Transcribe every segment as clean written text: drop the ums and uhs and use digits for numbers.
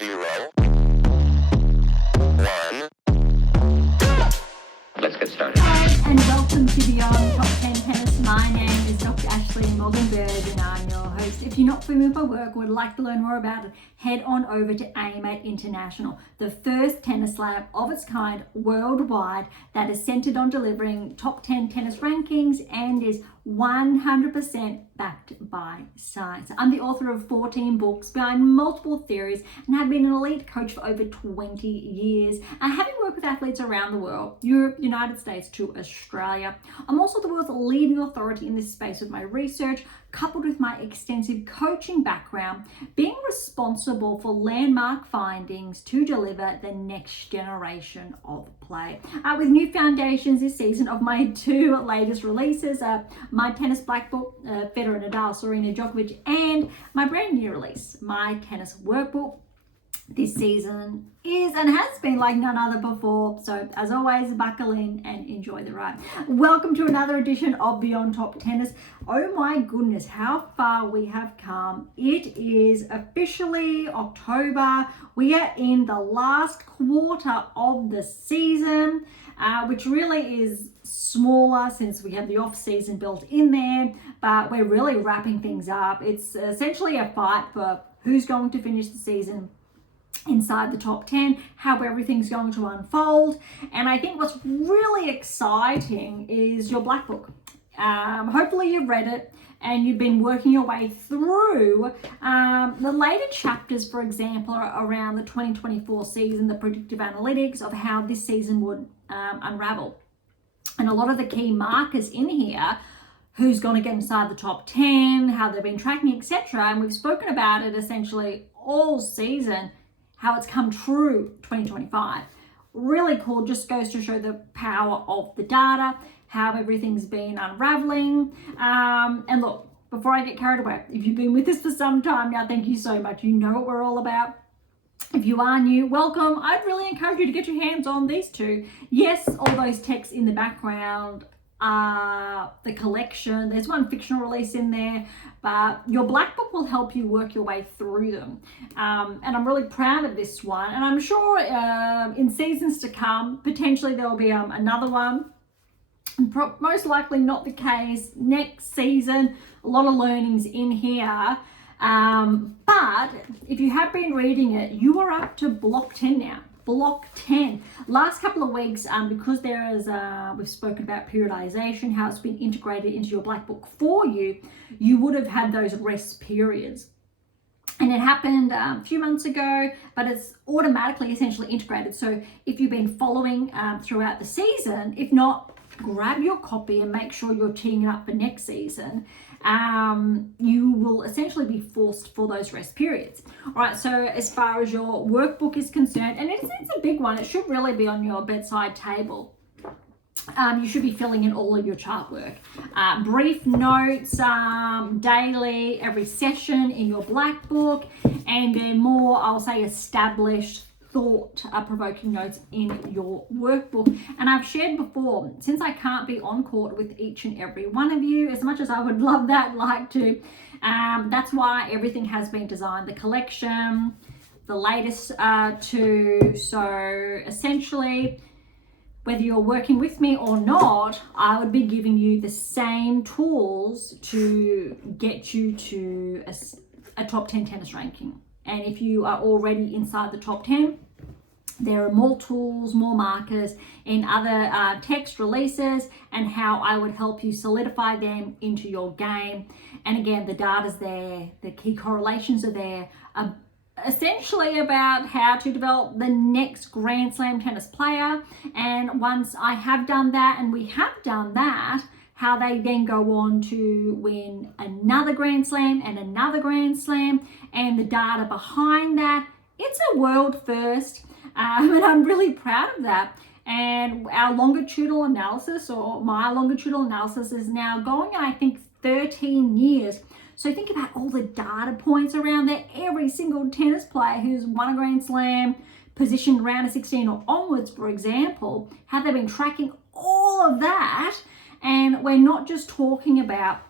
0, 1. Let's get started. Hi, and welcome to Beyond Top 10 Tennis. My name is Dr. Ashley Morgan Berge, and I'm your host. If you're not familiar with my work or would like to learn more about it, head on over to AM8 International, the first tennis lab of its kind worldwide that is centered on delivering top 10 tennis rankings and is 100% backed by science. I'm the author of 14 books behind multiple theories and have been an elite coach for over 20 years. Having worked with athletes around the world, Europe, United States to Australia, I'm also the world's leading authority in this space with my research, coupled with my extensive coaching background, being responsible for landmark findings to deliver the next generation of play. With new foundations this season of my two latest releases, my tennis black book, Federer, Nadal, Serena, Djokovic, and my brand new release, my tennis workbook. This season is and has been like none other before. So as always, buckle in and enjoy the ride. Welcome to another edition of Beyond Top Tennis. Oh my goodness, how far we have come. It is officially October. We are in the last quarter of the season, which really is smaller since we have the off season built in there, but we're really wrapping things up. It's essentially a fight for who's going to finish the season inside the top 10, how everything's going to unfold. And I think what's really exciting is your black book. Hopefully you've read it and you've been working your way through the later chapters, for example, around the 2024 season, the predictive analytics of how this season would unravel. And a lot of the key markers in here, who's going to get inside the top 10, how they've been tracking, etc. And we've spoken about it essentially all season, how it's come true 2025. Really cool, just goes to show the power of the data, how everything's been unraveling. And look, before I get carried away, if you've been with us for some time now, thank you so much. You know what we're all about. If you are new, welcome. I'd really encourage you to get your hands on these two. Yes, all those texts in the background are the collection. There's one fictional release in there, but your black book will help you work your way through them. And I'm really proud of this one. And I'm sure in seasons to come, potentially there'll be another one. Most likely not the case next season. A lot of learnings in here. But if you have been reading it, you are up to block 10 now. Block 10. Last couple of weeks, because there is, we've spoken about periodization, how it's been integrated into your black book for you, you would have had those rest periods. And it happened a few months ago, but it's automatically essentially integrated. So if you've been following throughout the season, if not, grab your copy and make sure you're teeing it up for next season. You will essentially be forced for those rest periods. All right, so as far as your workbook is concerned, and it's a big one, it should really be on your bedside table. You should be filling in all of your chart work. Brief notes daily, every session in your black book, and then more, I'll say, established thought-provoking notes in your workbook. And I've shared before, since I can't be on court with each and every one of you, as much as I would love that, like to, that's why everything has been designed. The collection, the latest two. So essentially, whether you're working with me or not, I would be giving you the same tools to get you to a top 10 tennis ranking. And if you are already inside the top 10, there are more tools, more markers in other text releases, and how I would help you solidify them into your game. And again, the data's there, the key correlations are there, essentially about how to develop the next Grand Slam tennis player. And once I have done that, and we have done that, how they then go on to win another Grand Slam and another Grand Slam, and the data behind that. It's a world first, and I'm really proud of that. And our longitudinal analysis, or my longitudinal analysis, is now going, I think, 13 years. So think about all the data points around there. Every single tennis player who's won a Grand Slam, positioned round of 16 or onwards, for example, how they've been tracking all of that. And we're not just talking about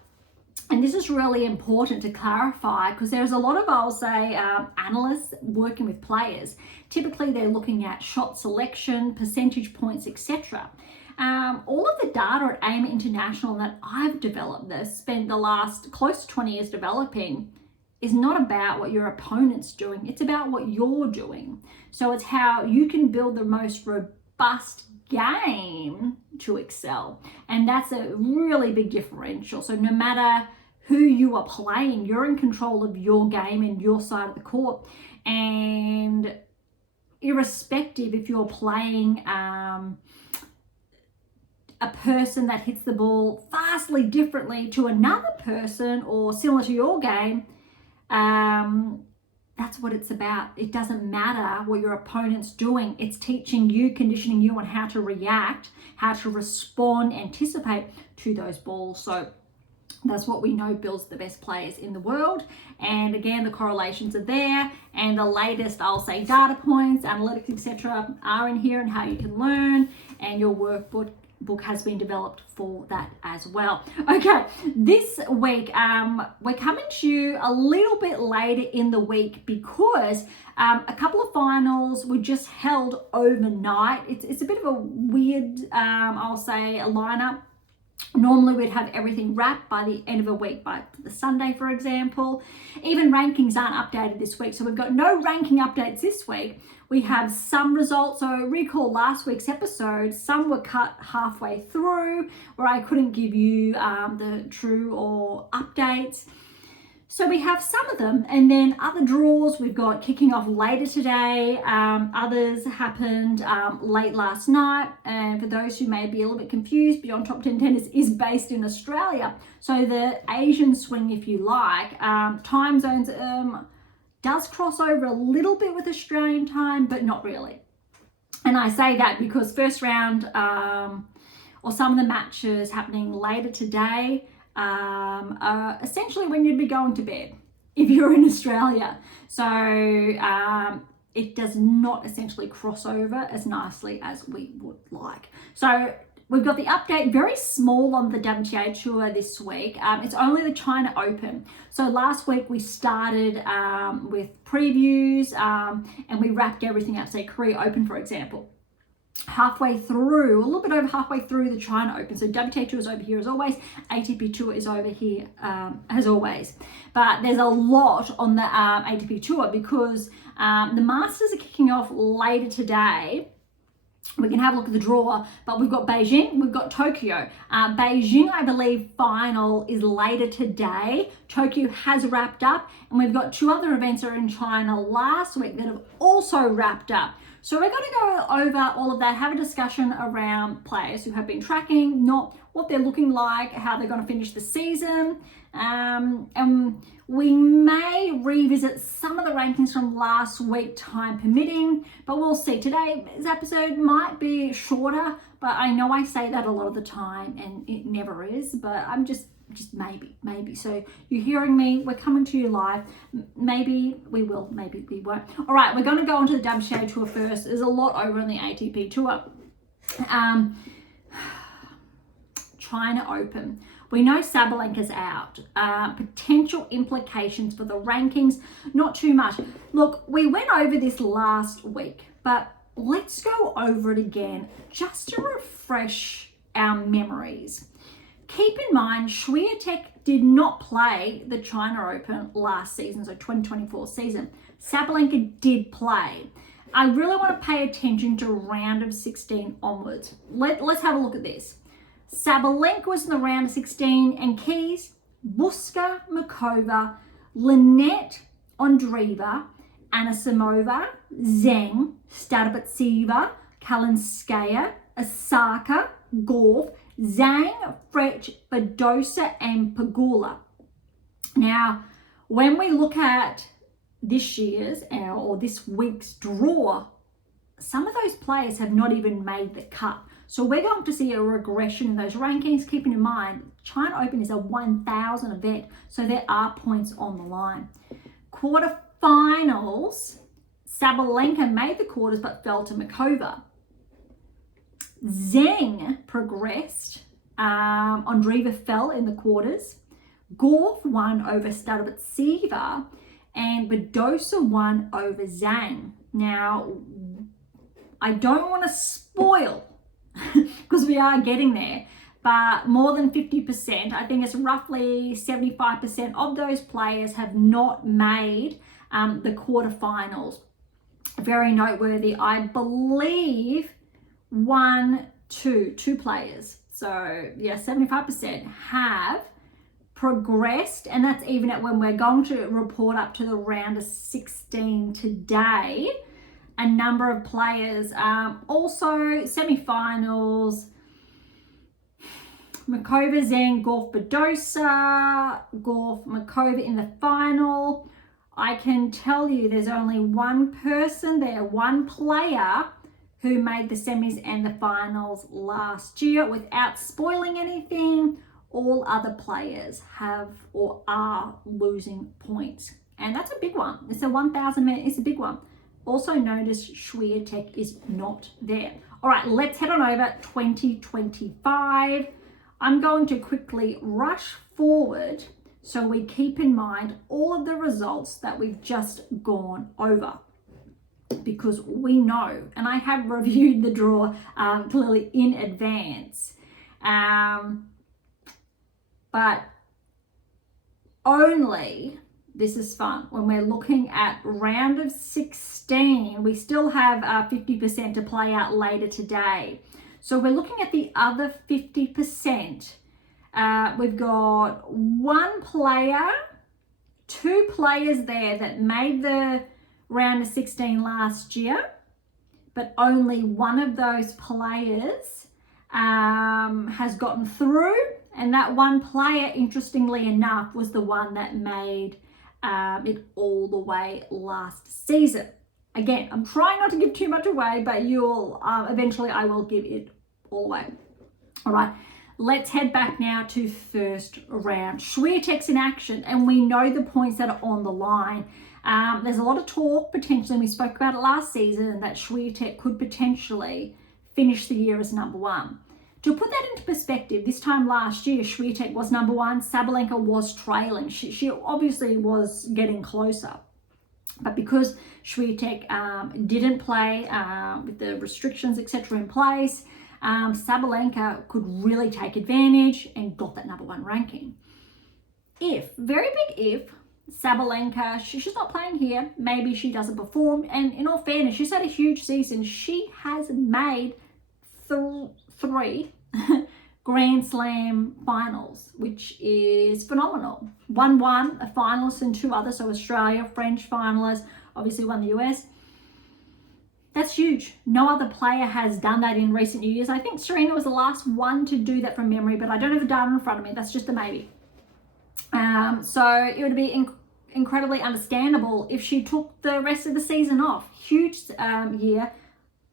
And this is really important to clarify because there's a lot of, I'll say, analysts working with players. Typically, they're looking at shot selection, percentage points, etc. All of the data at AM8 International that I've developed, spent the last close to 20 years developing, is not about what your opponent's doing. It's about what you're doing. So it's how you can build the most robust game to excel. And that's a really big differential. So no matter who you are playing, you're in control of your game and your side of the court. And irrespective if you're playing a person that hits the ball vastly differently to another person or similar to your game, that's what it's about. It doesn't matter what your opponent's doing. It's teaching you, conditioning you on how to react, how to respond, anticipate to those balls. So that's what we know builds the best players in the world. And again, the correlations are there, and the latest, I'll say, data points, analytics, etc. are in here, and how you can learn, and your workbook has been developed for that as well. Okay, this week we're coming to you a little bit later in the week because a couple of finals were just held overnight. It's a bit of a weird, I'll say, a lineup. Normally we'd have everything wrapped by the end of a week, by the Sunday, for example. Even rankings aren't updated this week, so we've got no ranking updates this week. We have some results. So recall last week's episode, some were cut halfway through where I couldn't give you the true or updates. So we have some of them, and then other draws we've got kicking off later today. Others happened late last night. And for those who may be a little bit confused, Beyond Top 10 Tennis is based in Australia. So the Asian swing, if you like, time zones does cross over a little bit with Australian time, but not really. And I say that because first round or some of the matches happening later today essentially when you'd be going to bed if you're in Australia. So it does not essentially cross over as nicely as we would like. So we've got the update, very small on the WTA Tour this week. It's only the China Open. So last week we started with previews and we wrapped everything up, say Korea Open, for example. Halfway through, a little bit over halfway through the China Open. So WTA Tour is over here as always. ATP Tour is over here as always. But there's a lot on the ATP Tour because the Masters are kicking off later today. We can have a look at the draw, but we've got Beijing, we've got Tokyo. Beijing, I believe, final is later today. Tokyo has wrapped up, and we've got two other events that are in China last week that have also wrapped up. So we're going to go over all of that, have a discussion around players who have been tracking, not what they're looking like, how they're going to finish the season. And we may revisit some of the rankings from last week, time permitting, but we'll see. Today's episode might be shorter, but I know I say that a lot of the time and it never is, but I'm just maybe. So you're hearing me, we're coming to you live. Maybe we will, maybe we won't. All right, we're going to go on to the WTA Tour first. There's a lot over on the ATP Tour. China Open. We know Sabalenka's out. Potential implications for the rankings, not too much. Look, we went over this last week, but let's go over it again just to refresh our memories. Keep in mind, Swiatek did not play the China Open last season, so 2024 season. Sabalenka did play. I really want to pay attention to round of 16 onwards. Let's have a look at this. Sabalenka was in the round of 16, and keys, Buska, Makova, Linette, Ondreeva, Anisimova, Zheng, Stabatseva, Kalinskaya, Osaka, Gauff, Zhang, Frech, Badosa, and Pegula. Now, when we look at this year's or this week's draw, some of those players have not even made the cut. So we're going to see a regression in those rankings, keeping in mind China Open is a 1,000 event, so there are points on the line. Quarterfinals, Sabalenka made the quarters but fell to Makova. Zheng progressed. Ondreeva fell in the quarters. Gauff won over Starobitsiva, and Badosa won over Zhang. Now, I don't want to spoil because we are getting there, but more than 50%, I think it's roughly 75% of those players have not made the quarterfinals. Very noteworthy. I believe two players. So yeah, 75% have progressed, and that's even at when we're going to report up to the round of 16 today. A number of players, also semi-finals, Makova, Zhang, Gauff, Badosa, Gauff, Makova in the final. I can tell you there's only one person there, one player who made the semis and the finals last year. Without spoiling anything, all other players have or are losing points. And that's a big one. It's a 1,000 meter, it's a big one. Also notice Swiatek is not there. All right, let's head on over 2025. I'm going to quickly rush forward so we keep in mind all of the results that we've just gone over, because we know, and I have reviewed the draw clearly in advance, but only, this is fun, when we're looking at round of 16, we still have 50% to play out later today. So we're looking at the other 50%. We've got one player, two players there that made the round of 16 last year, but only one of those players has gotten through, and that one player, interestingly enough, was the one that made it all the way last season. Again, I'm trying not to give too much away, but you'll eventually I will give it all away. All right, let's head back now to first round. Swiatek's in action, and we know the points that are on the line. There's a lot of talk potentially, and we spoke about it last season, that Swiatek could potentially finish the year as number one. To put that into perspective, this time last year, Swiatek was number one, Sabalenka was trailing. She obviously was getting closer. But because Swiatek didn't play with the restrictions, etc. in place, Sabalenka could really take advantage and got that number one ranking. Very big if, Sabalenka, she's not playing here, maybe she doesn't perform, and in all fairness, she's had a huge season. She has made three Grand Slam finals, which is phenomenal. Won a finalist and two others, so Australia, French finalist, obviously won the US. That's huge. No other player has done that in recent years. I think Serena was the last one to do that from memory, but I don't have the data in front of me. That's just a maybe. So it would be incredibly understandable if she took the rest of the season off. Huge year,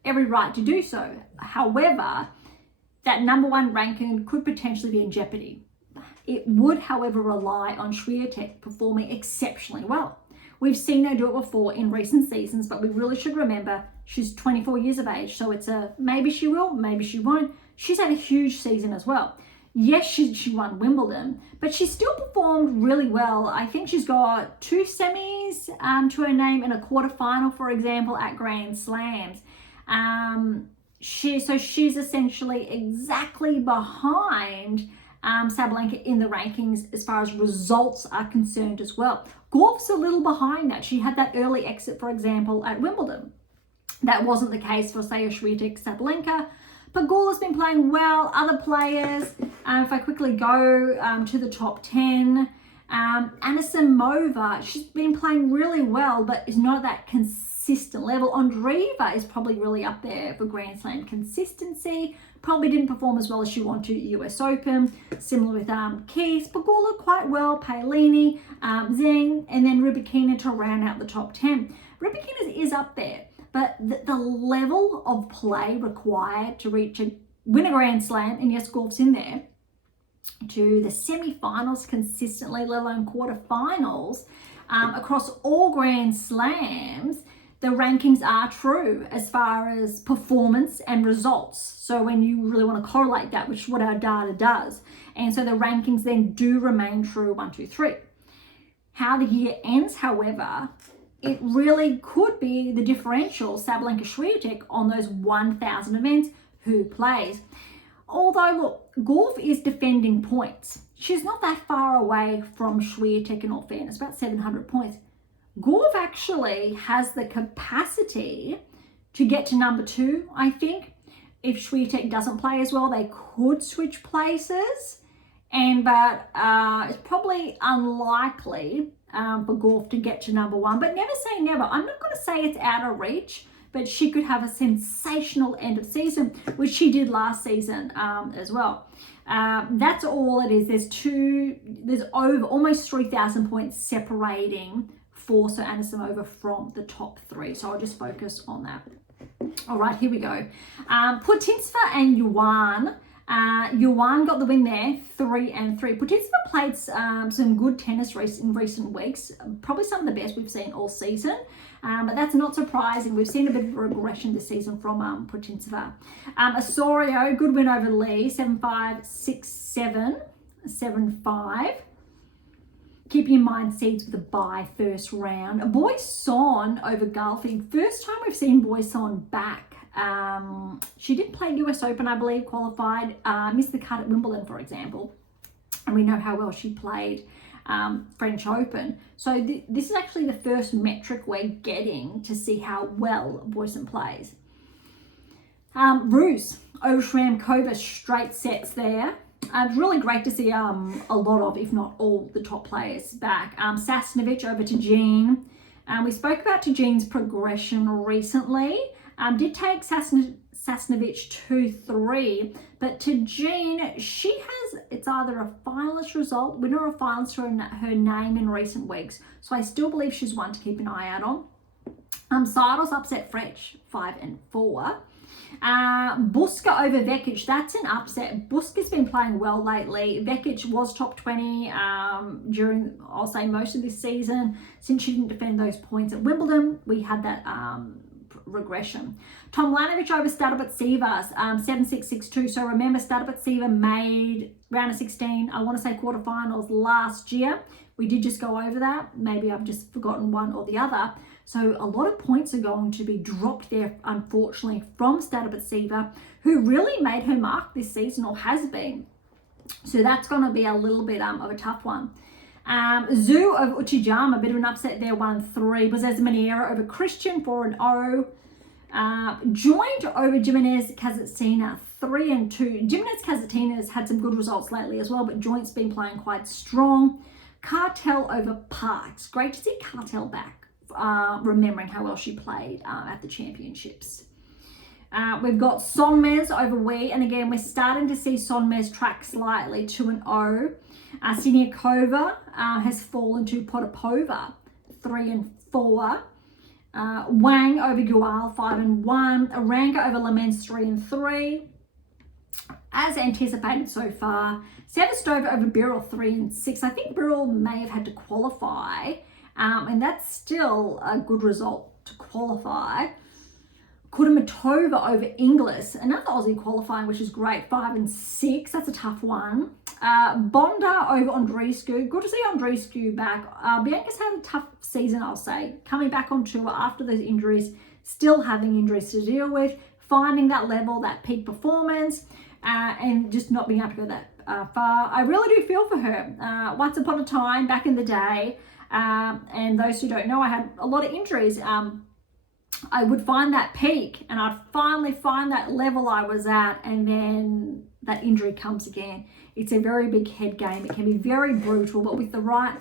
every right to do so. However, that number one ranking could potentially be in jeopardy. It would, however, rely on Swiatek performing exceptionally well. We've seen her do it before in recent seasons, but we really should remember she's 24 years of age, so it's a maybe she will, maybe she won't. She's had a huge season as well. Yes, she won Wimbledon, but she still performed really well. I think she's got two semis to her name and a quarterfinal, for example, at Grand Slams. She's essentially exactly behind Sabalenka in the rankings as far as results are concerned as well. Gauff's a little behind that. She had that early exit, for example, at Wimbledon. That wasn't the case for, say, a Swiatek, Sabalenka. But Gauff has been playing well. Other players, if I quickly go to the top 10, Anisimova, she's been playing really well, but is not at that consistent level. Andreeva is probably really up there for Grand Slam consistency. Probably didn't perform as well as she wanted at US Open. Similar with Keys, Pegula quite well, Paolini, Zhang, and then Rybakina to round out the top 10. Rybakina is up there, but the level of play required to win a Grand Slam, and yes, Gauff's in there, to the semi-finals consistently, let alone quarterfinals, across all Grand Slams, the rankings are true as far as performance and results. So when you really want to correlate that, which is what our data does. And so the rankings then do remain true, 1, 2, 3. How the year ends, however, it really could be the differential, Sabalenka Swiatek, on those 1,000 events, who plays. Although, look, Gauff is defending points. She's not that far away from Swiatek in all fairness, about 700 points. Gauff actually has the capacity to get to number 2, I think. If Swiatek doesn't play as well, they could switch places. But it's probably unlikely for Gauff to get to number 1. But never say never. I'm not going to say it's out of reach, but she could have a sensational end of season, which she did last season as well. That's all it is. There's over almost 3,000 points separating for Sir Anisimova from the top 3. So I'll just focus on that. All right, here we go. Putintseva and Yuan. Yuan got the win there, 3-3. Putintseva played some good tennis in recent weeks, probably some of the best we've seen all season. But that's not surprising. We've seen a bit of a regression this season from Putintseva. Osorio, good win over Lee, 7-5, 6-7, 7-5. Keeping in mind seeds with a bye first round. Boisson over Gauff. First time we've seen Boisson back. She did play US Open, I believe, qualified, missed the cut at Wimbledon, for example. And we know how well she played French Open. So this is actually the first metric we're getting to see how well Boisson plays. Ruse over Shramkova, straight sets there. It's really great to see a lot of, if not all, the top players back. Sasnovich over to Jean. We spoke about Jean's progression recently. Did take Sasnovich 2-3, but Jean, she has, it's either a finalist result, winner or finalist to her name in recent weeks. So I still believe she's one to keep an eye out on. Seidl's upset French, 5-4. Buska over Vekic, that's an upset. Buska's been playing well lately. Vekic was top 20 during, I'll say, most of this season. Since she didn't defend those points at Wimbledon, we had that regression. Tomljanovic over Stadabatsevas, 7-6, 6-2. So remember, Stadabatseva made round of 16, I want to say quarterfinals last year. We did just go over that. Maybe I've just forgotten one or the other. So a lot of points are going to be dropped there, unfortunately, from Stadabatseva, who really made her mark this season, or has been. So that's going to be a little bit of a tough one. Zhu over Uchijama, a bit of an upset there, 1-3. Bozes Maniera over Christian, 4-0. Joint over Jimenez Kazatsina, 3-2. Jimenez Kazatsina has had some good results lately as well, but Joint's been playing quite strong. Cartel over Parks. Great to see Cartel back, remembering how well she played at the championships. We've got Sonmez over Wei, and again, we're starting to see Sonmez track slightly, 2-0. Siniakova has fallen to Potapova, 3-4. Wang over Gual, 5-1. Aranga over Lamens, 3-3. As anticipated so far. Sevastova over Birrell, 3-6. I think Birrell may have had to qualify, and that's still a good result to qualify. Kudermetova over Inglis, another Aussie qualifying, which is great, 5-6. That's a tough one. Bonda over Andreescu. Good to see Andreescu back. Bianca's had a tough season, I'll say. Coming back on tour after those injuries, still having injuries to deal with, finding that level, that peak performance, and just not being able to go that far. I really do feel for her. Once upon a time, back in the day, and those who don't know, I had a lot of injuries. I would find that peak and I'd finally find that level I was at, and then that injury comes again. It's a very big head game. It can be very brutal, but with the right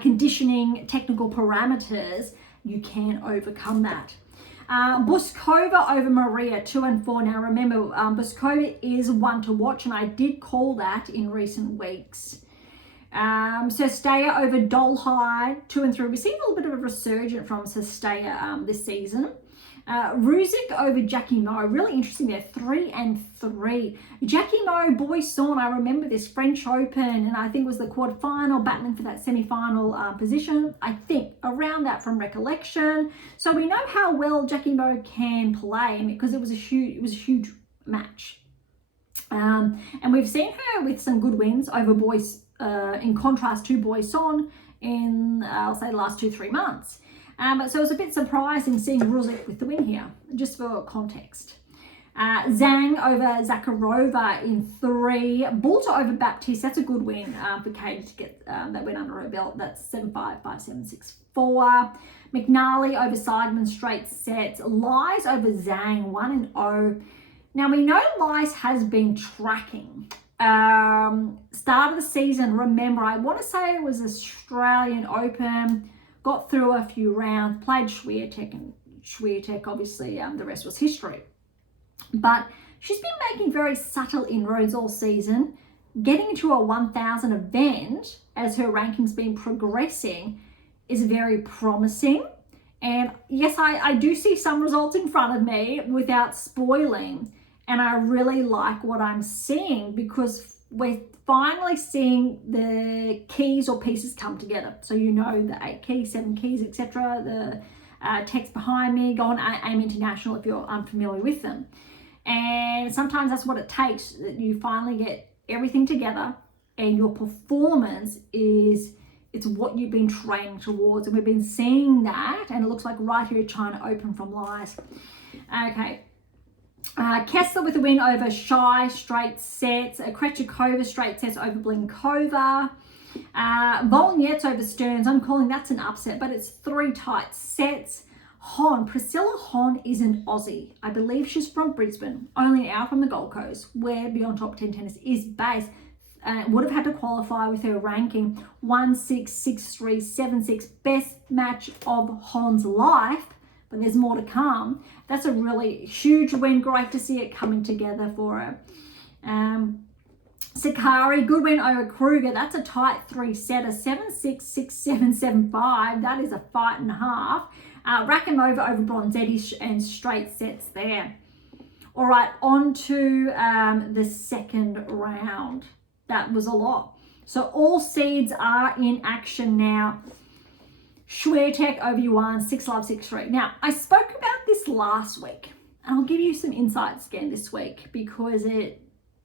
conditioning, technical parameters, you can overcome that. Buskova over Maria, 2-4. Now remember, Buskova is one to watch, and I did call that in recent weeks. Sestaya over Dolhide, 2-3. We've seen a little bit of a resurgence from Sestaya this season. Ruzic over Jackie Moe, really interesting there, 3-3. Jackie Moe, Boisson, I remember this French Open, and I think it was the quarterfinal, battling for that semi-final position, I think, around that from recollection. So we know how well Jackie Moe can play, because it was a huge match. And we've seen her with some good wins over in contrast to Boisson in, I'll say, the last 2-3 months. So it was a bit surprising seeing Ruzic with the win here, just for context. Zhang over Zakharova in 3. Balta over Baptiste, that's a good win for Katie to get that win under her belt. That's 7-5, 5-7, 6-4. McNally over Seidman, straight sets. Lies over Zhang, 1-0. Now we know Lies has been tracking. Start of the season, remember, I want to say it was Australian Open, got through a few rounds, played Swiatek, and Swiatek, obviously, the rest was history. But she's been making very subtle inroads all season, getting to a 1,000 event as her ranking's been progressing is very promising. And yes, I do see some results in front of me without spoiling. And I really like what I'm seeing, because we're finally seeing the keys or pieces come together. So you know the 8 keys, 7 keys, etc. The text behind me, go on AM International if you're unfamiliar with them. And sometimes that's what it takes, that you finally get everything together and your performance it's what you've been training towards. And we've been seeing that, and it looks like right here China Open from Lies. Okay. Kessler with a win over Shai, straight sets. Krejcikova, straight sets over Blinkova. Volnyets over Stearns. I'm calling that's an upset, but it's 3 tight sets. Priscilla Hon is an Aussie. I believe she's from Brisbane, only an hour from the Gold Coast, where Beyond Top 10 Tennis is based. Would have had to qualify with her ranking 1-6, 6-3, 7-6. Best match of Hon's life. But there's more to come. That's a really huge win. Great to see it coming together for her. Sakari, good win over Kruger. That's a tight 3-setter. 7-6, 6-7, 7-5. That is a fight and a half. Rakhimova over Bronzetti and straight sets there. All right, on to the second round. That was a lot. So all seeds are in action now. Swiatek over Yuan, 6-love, 6-3. Now, I spoke about this last week, and I'll give you some insights again this week, because it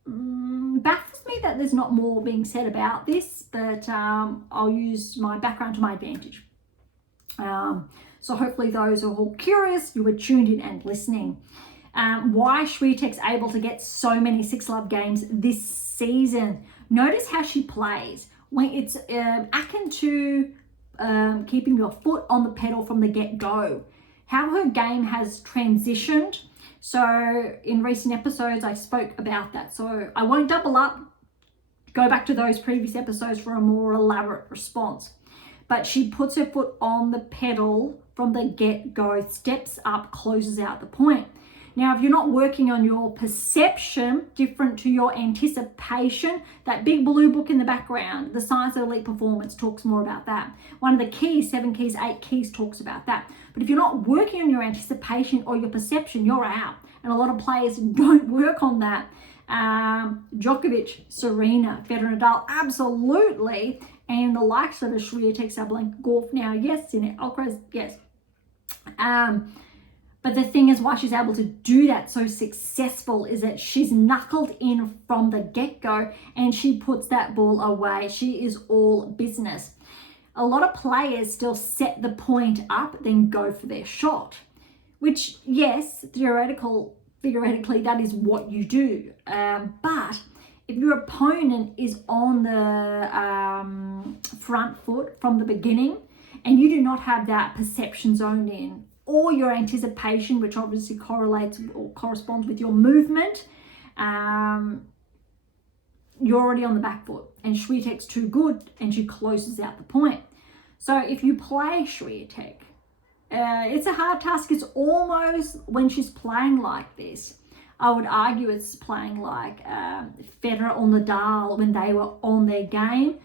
baffles me that there's not more being said about this, but I'll use my background to my advantage. So hopefully those are all curious, you were tuned in and listening. Why Swiatek's able to get so many 6-love games this season. Notice how she plays. When it's akin to keeping your foot on the pedal from the get-go. How her game has transitioned. So in recent episodes, I spoke about that. So I won't double up. Go back to those previous episodes for a more elaborate response. But she puts her foot on the pedal from the get-go, steps up, closes out the point. Now, if you're not working on your perception, different to your anticipation, that big blue book in the background, The Science of Elite Performance, talks more about that. One of the keys, 7 keys, 8 keys, talks about that. But if you're not working on your anticipation or your perception, you're out. And a lot of players don't work on that. Djokovic, Serena, Federer, Nadal, absolutely. And the likes of the Swiatek, Sabalenka, Gauff now, yes, Sinner, Alcaraz, yes. But the thing is, why she's able to do that so successful is that she's knuckled in from the get-go and she puts that ball away. She is all business. A lot of players still set the point up, then go for their shot, which, yes, theoretically, that is what you do. But if your opponent is on the front foot from the beginning and you do not have that perception zoned in, or your anticipation, which obviously correlates or corresponds with your movement, you're already on the back foot. And Swiatek's too good, and she closes out the point. So if you play Swiatek, it's a hard task. It's almost, when she's playing like this, I would argue it's playing like Federer or Nadal when they were on their game.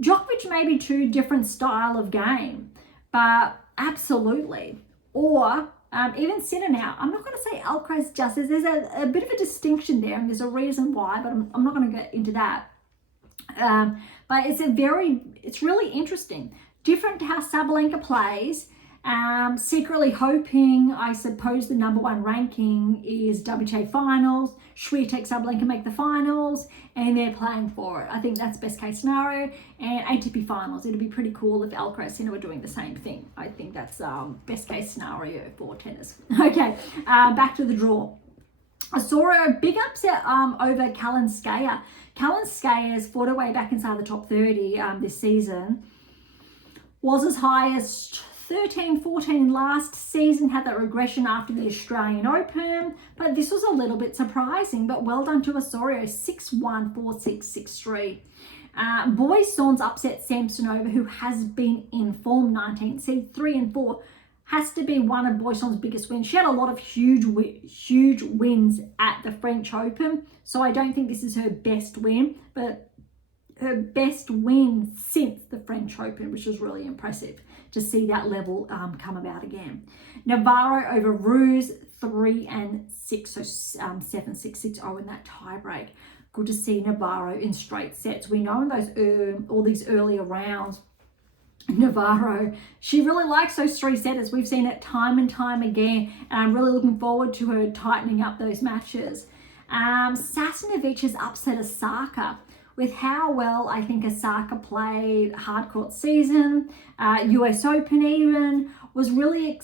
Djokovic may be too different style of game, but absolutely. Or even Sinner now. I'm not going to say Alcaraz just, there's a bit of a distinction there, and there's a reason why, but I'm not going to get into that. But it's really interesting. Different to how Sabalenka plays, secretly hoping, I suppose, the number one ranking is WTA finals, Swiatek, Sabalenka make the finals, and they're playing for it. I think that's best case scenario. And ATP finals, it'd be pretty cool if Alcaraz and Sinner were doing the same thing. I think that's best case scenario for tennis. Okay, back to the draw. I saw a big upset over Kalinskaya. Kalinskaya's fought her way back inside the top 30 this season. Was as high as 13, 14 last season, had that regression after the Australian Open, but this was a little bit surprising, but well done to Osorio, 6-1, 4-6, 6-3. Boisson's upset Samsonova, who has been in form, 19th seed, 3 and 4. Has to be one of Boisson's biggest wins. She had a lot of huge wins at the French Open, so I don't think this is her best win, but her best win since the French Open, which was really impressive to see that level come about again. Navarro over Ruse, 3 and 6, so 7-6, 6-0 in that tiebreak. Good to see Navarro in straight sets. We know in those all these earlier rounds, Navarro, she really likes those three setters. We've seen it time and time again, and I'm really looking forward to her tightening up those matches. Sasnovich's upset Osaka. With how well I think Osaka played hardcourt season, US Open even, was really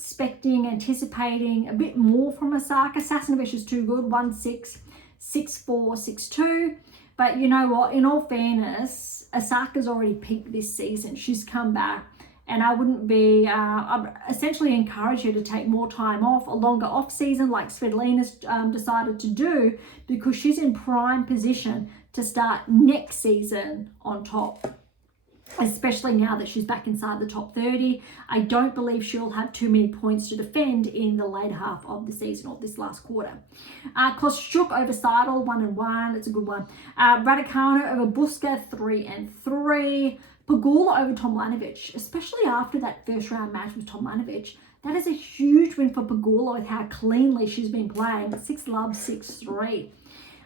anticipating a bit more from Osaka. Sasnovich is too good, 1-6, 6-4, 6-2. But you know what, in all fairness, Osaka's already peaked this season. She's come back, and I wouldn't be, I'd essentially encourage her to take more time off, a longer off season like Svitolina's decided to do, because she's in prime position to start next season on top, especially now that she's back inside the top 30. I don't believe she'll have too many points to defend in the later half of the season or this last quarter. Kostyuk over Seidel, 1-1. It's a good one. Raducanu over Buska, 3-3. Pegula over Tomljanovic, especially after that first round match with Tomljanovic. That is a huge win for Pegula with how cleanly she's been playing. 6-love, 6-3.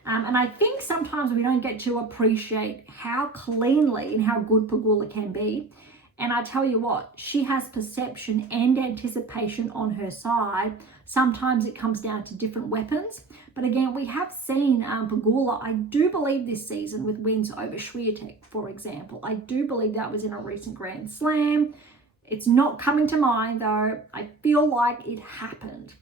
And I think sometimes we don't get to appreciate how cleanly and how good Pegula can be. And I tell you what, she has perception and anticipation on her side. Sometimes it comes down to different weapons. But again, we have seen Pegula, I do believe this season, with wins over Swiatek, for example. I do believe that was in a recent Grand Slam. It's not coming to mind though. I feel like it happened.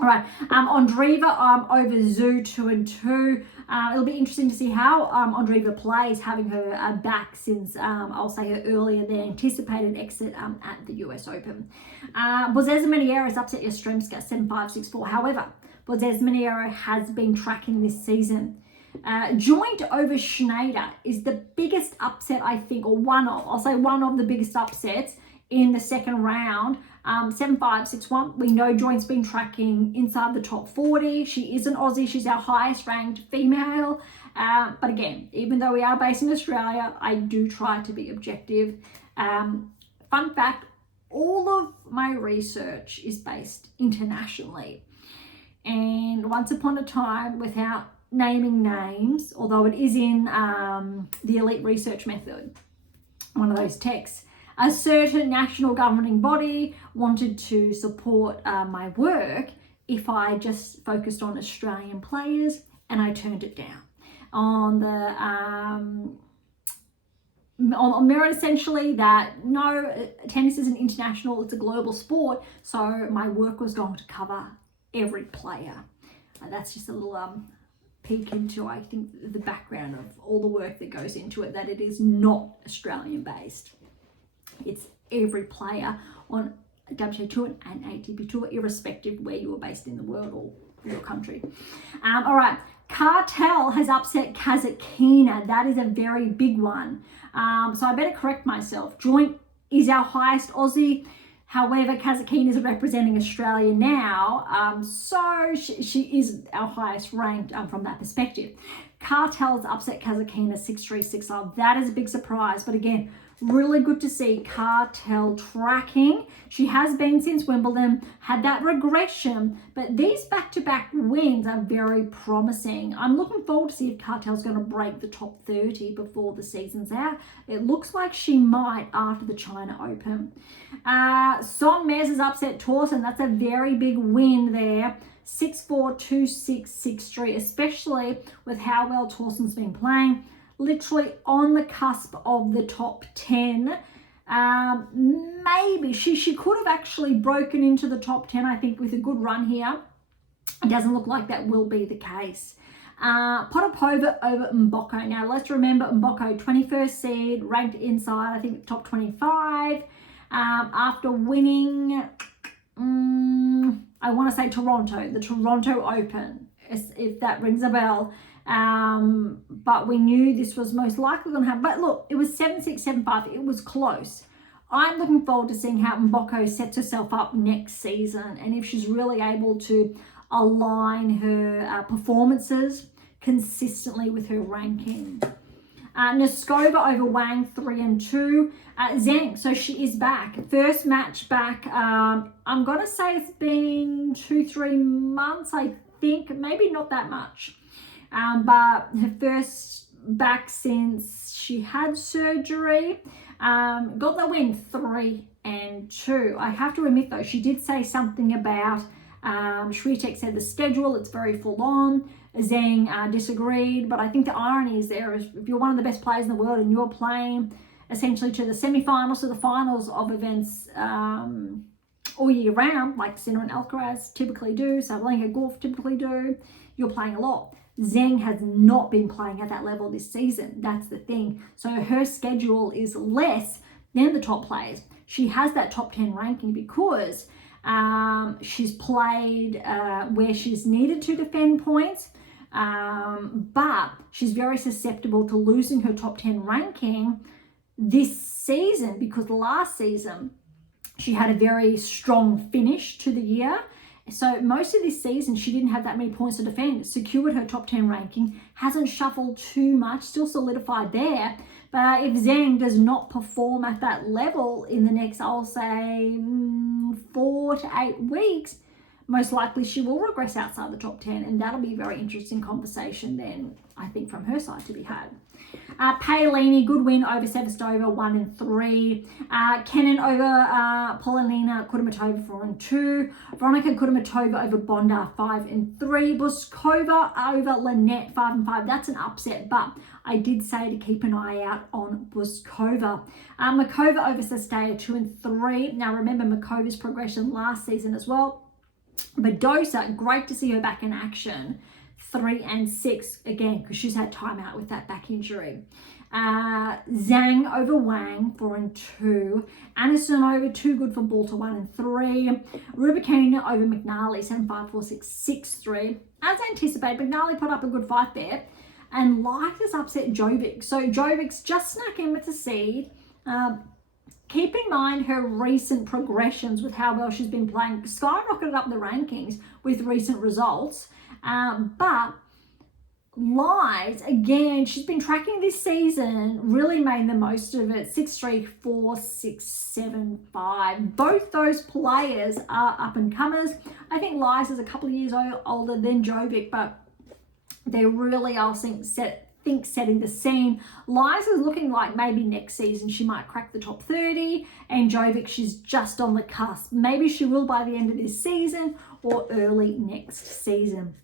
All right, Andreeva over Zhu, 2-2. It'll be interesting to see how Andreeva plays, having her back since, I'll say, her earlier than anticipated exit at the US Open. Bozes-Miniero is upset Yastremska, 7-5, 6-4. However, Bozes-Miniero has been tracking this season. Joint over Schneider is the biggest upset, I think, or one of the biggest upsets in the second round. 7-5, 6-1. We know Joint's been tracking inside the top 40. She is an Aussie. She's our highest ranked female. But again, even though we are based in Australia, I do try to be objective. Fun fact, all of my research is based internationally. And once upon a time, without naming names, although it is in the Elite Research Method, one of those texts, a certain national governing body wanted to support my work if I just focused on Australian players, and I turned it down. On merit, essentially, that no, tennis isn't international, it's a global sport, so my work was going to cover every player. That's just a little peek into, I think, the background of all the work that goes into it, that it is not Australian based. It's every player on WTA Tour and ATP Tour, irrespective where you are based in the world or your country. All right, Cartel has upset Kazakhina. That is a very big one. So I better correct myself. Joint is our highest Aussie. However, Kazakhina is representing Australia now. So she is our highest ranked from that perspective. Cartel's upset Kazakhina 6-3, 6-love. That is a big surprise. But again, Really good to see Cartel tracking. She has been since Wimbledon, had that regression, but these back-to-back wins are very promising. I'm looking forward to see if Cartel's going to break the top 30 before the season's out. It looks like she might after the China Open. Son Mez has upset Torsen. That's a very big win there. 6-4, 2-6, 6-3, especially with how well Torsen's been playing. Literally on the cusp of the top 10. Maybe she could have actually broken into the top 10, I think, with a good run here. It doesn't look like that will be the case. Potapova over Mboko. Now, let's remember Mboko, 21st seed, ranked inside, I think, top 25. After winning, I want to say Toronto, the Toronto Open, if that rings a bell. But we knew this was most likely going to happen. But look, it was 7-6, 7-5. It was close. I'm looking forward to seeing how Mboko sets herself up next season and if she's really able to align her performances consistently with her ranking. Noskova over Wang, 3-2. Zheng, so she is back. First match back. I'm going to say it's been 2-3 months, I think. Maybe not that much. But her first back since she had surgery. Got the win, 3-2. I have to admit though, she did say something about Swiatek said the schedule, it's very full on. Zheng disagreed, but I think the irony is there is if you're one of the best players in the world and you're playing essentially to the semi-finals, to the finals of events all year round, like Sinner and Alcaraz typically do, Sabalenka, Gauff typically do, you're playing a lot. Zheng has not been playing at that level this season. That's the thing. So her schedule is less than the top players. She has that top 10 ranking because she's played where she's needed to defend points, but she's very susceptible to losing her top 10 ranking this season because last season she had a very strong finish to the year. So most of this season, she didn't have that many points to defend, secured her top 10 ranking, hasn't shuffled too much, still solidified there. But if Zheng does not perform at that level in the next, I'll say, 4 to 8 weeks, most likely she will regress outside the top 10. And that'll be a very interesting conversation then, I think, from her side to be had. Paolini, good win over Sevastova, 1-3. Kenin over Polonina Kudermetova, 4-2. Veronika Kudermetova over Bondar, 5-3. Buskova over Lynette, 5-5. That's an upset, but I did say to keep an eye out on Buskova. Makova over Sestaya, 2-3. Now remember Makova's progression last season as well. Badosa, great to see her back in action. 3-6 again because she's had time out with that back injury. Zhang over Wang, 4-2. Anderson over Too Good for Balter, 1-3. Rubikina over McNally, 7-5, 4-6, 6-3. As anticipated, McNally put up a good fight there. And Light has upset Jovic. So Jovic's just snuck in with the seed. Keep in mind her recent progressions with how well she's been playing. Skyrocketed up the rankings with recent results. But Lies, again, she's been tracking this season, really made the most of it. 6-3, 4-6, 7-5. Both those players are up and comers. I think Lies is a couple of years older than Jovic, but they really are setting the scene. Lies is looking like maybe next season she might crack the top 30, and Jovic, she's just on the cusp. Maybe she will by the end of this season or early next season.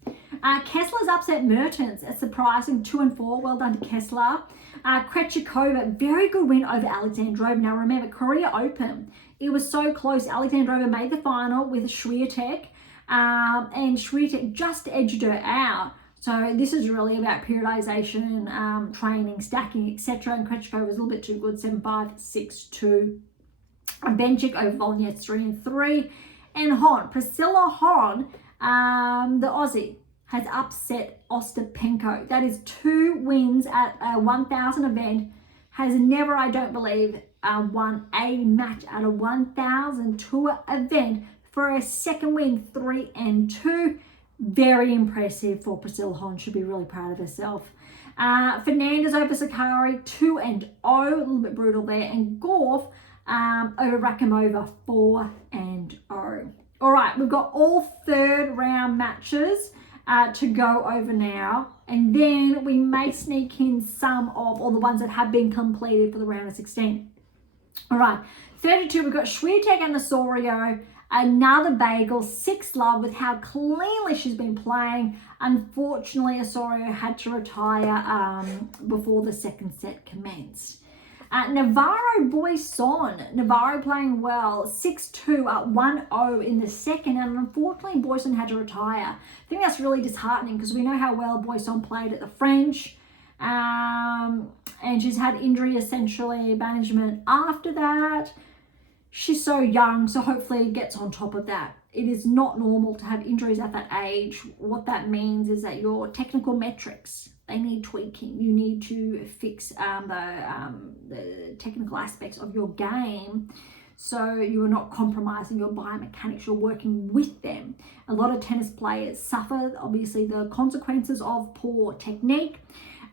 Kessler's upset Mertens, a surprising 2-4. Well done to Kessler. Krejcikova, very good win over Alexandrova. Now remember, Korea Open, it was so close. Alexandrova made the final with Swiatek, and Swiatek just edged her out. So this is really about periodization, training, stacking, etc. And Krejcikova was a little bit too good, 7-5, 6-2. Benchik over Volnets, 3-3. And Hon, Priscilla Hon, the Aussie, has upset Ostapenko. That is 2 wins at a 1,000 event. Has never, I don't believe, won a match at a 1,000 tour event for a second win, 3-2. Very impressive for Priscilla Hon. Should be really proud of herself. Fernandez over Sakari, 2-0, a little bit brutal there. And Gauff over Rakhimova, 4-0. All right, we've got all third round matches to go over now. And then we may sneak in some of all the ones that have been completed for the round of 16. All right, 32, we've got Swiatek and Osorio, another bagel, 6-love with how cleanly she's been playing. Unfortunately, Osorio had to retire before the second set commenced. Navarro Boisson, Navarro playing well, 6-2 at 1-0 in the second, and unfortunately Boisson had to retire. I think that's really disheartening because we know how well Boisson played at the French, and she's had injury essentially management after that. She's so young, so hopefully gets on top of that. It is not normal to have injuries at that age. What that means is that your technical metrics, they need tweaking. You need to fix the technical aspects of your game so you are not compromising your biomechanics. You're working with them. A lot of tennis players suffer, obviously, the consequences of poor technique.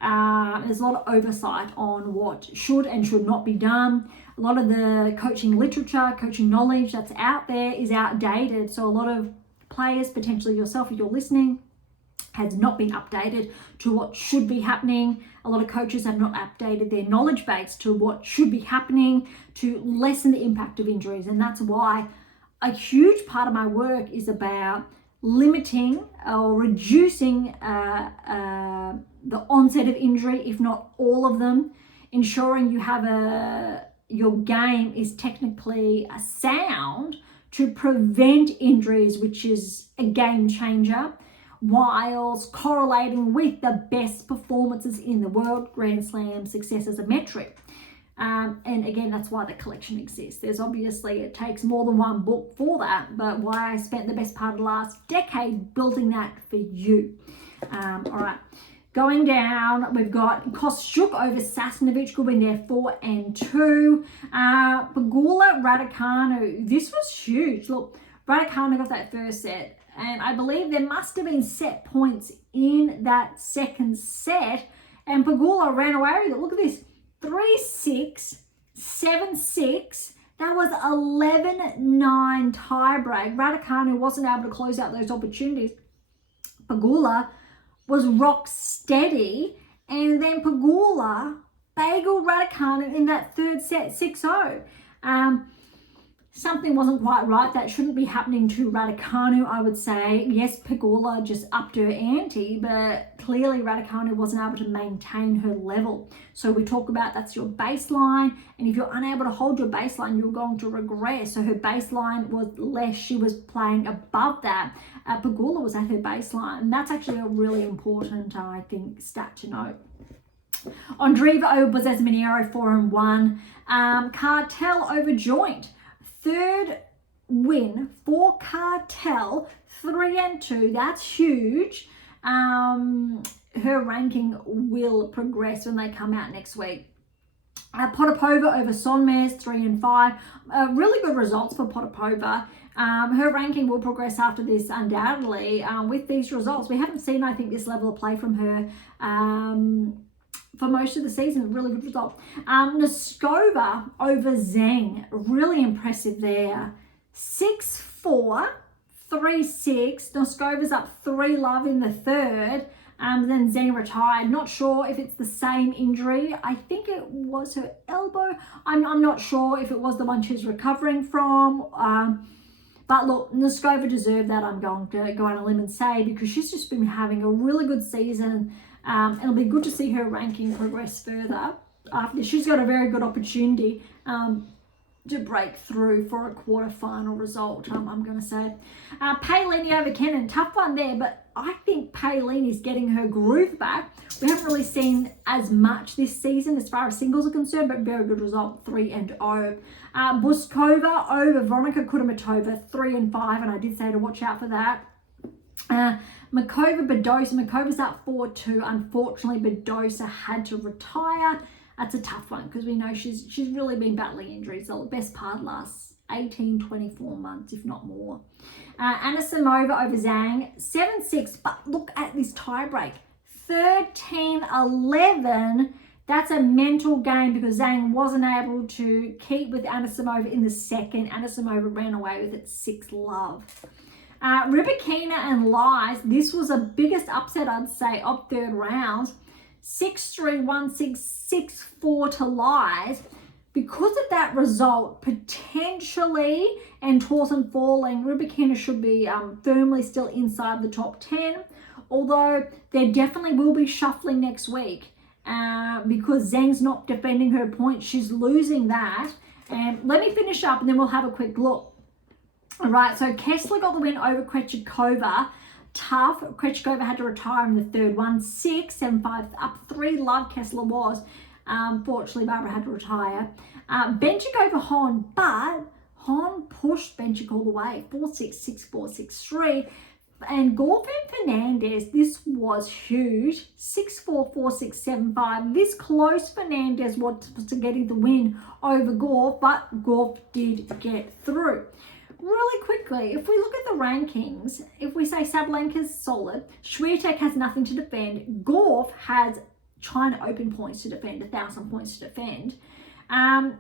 There's a lot of oversight on what should and should not be done. A lot of the coaching literature, coaching knowledge that's out there is outdated. So a lot of players, potentially yourself if you're listening, has not been updated to what should be happening. A lot of coaches have not updated their knowledge base to what should be happening to lessen the impact of injuries. And that's why a huge part of my work is about limiting or reducing the onset of injury, if not all of them, ensuring you have your game is technically sound to prevent injuries, which is a game changer, whilst correlating with the best performances in the world. Grand Slam success as a metric. And again, that's why the collection exists. There's obviously, it takes more than one book for that, but why I spent the best part of the last decade building that for you. All right, going down, we've got Kostyuk over Sasnovich, good win there, 4-2. Pegula, Raducanu, this was huge. Look, Raducanu got that first set, and I believe there must have been set points in that second set, and Pegula ran away with it. Look at this, 3-6, 7-6. That was 11-9 tiebreak. Raducanu wasn't able to close out those opportunities. Pegula was rock steady, and then Pegula bageled Raducanu in that third set, 6-0. Something wasn't quite right. That shouldn't be happening to Raducanu, I would say. Yes, Pegula just upped her ante, but clearly Raducanu wasn't able to maintain her level. So we talk about that's your baseline, and if you're unable to hold your baseline, you're going to regress. So her baseline was less. She was playing above that. Pegula was at her baseline, and that's actually a really important, I think, stat to note. Andreeva over Bozes-Minero, 4-1. Cartel over Joint. Third win for Cartel, 3-2. That's huge. Her ranking will progress when they come out next week. Potapova over Sonmez, 3-5. Really good results for Potapova. Her ranking will progress after this, undoubtedly. With these results, we haven't seen, I think, this level of play from her for most of the season. Really good result. Noskova over Zheng, really impressive there. 6-4, 3-6. Noskova's up 3-love in the third. Then Zheng retired. Not sure if it's the same injury. I think it was her elbow. I'm not sure if it was the one she's recovering from. But look, Noskova deserved that, I'm going to go on a limb and say, because she's just been having a really good season. It'll be good to see her ranking progress further after she's got a very good opportunity to break through for a quarterfinal result, I'm going to say. Paolini over Kenin, tough one there, but I think Paolini's getting her groove back. We haven't really seen as much this season as far as singles are concerned, but very good result, 3-0. Buskova over Veronika Kudermetova, 3-5, and I did say to watch out for that. Makova Badosa, Makova's up 4-2. Unfortunately, Badosa had to retire. That's a tough one because we know she's really been battling injuries the best part of the last 18-24 months, if not more. Anisimova over Zhang, 7-6. But look at this tiebreak, 13-11. That's a mental game because Zhang wasn't able to keep with Anisimova in the second. Anisimova ran away with it 6-love. Rybakina and Lies, this was the biggest upset, I'd say, of third round. 6-3, 1-6, 6-4 to Lies. Because of that result, potentially, and Towson falling, Rybakina should be firmly still inside the top 10. Although there definitely will be shuffling next week. Because Zhang's not defending her point. She's losing that. And let me finish up and then we'll have a quick look. All right, so Kessler got the win over Krejcikova. Tough. Krejcikova had to retire in the third one. 6-7-5, up 3-love Kessler was. Fortunately, Barbara had to retire. Benchik over Hon, but Hon pushed Benchik all the way. 4-6, 6-4, 6-3. And Gauff and Fernandez, this was huge. 6-4, 4-6, 7-5. This close Fernandez was to getting the win over Gauff, but Gauff did get through. Really quickly, if we look at the rankings, if we say Sabalenka's solid, Swiatek has nothing to defend, Gauff has China Open points to defend, 1,000 points to defend. Anisimova,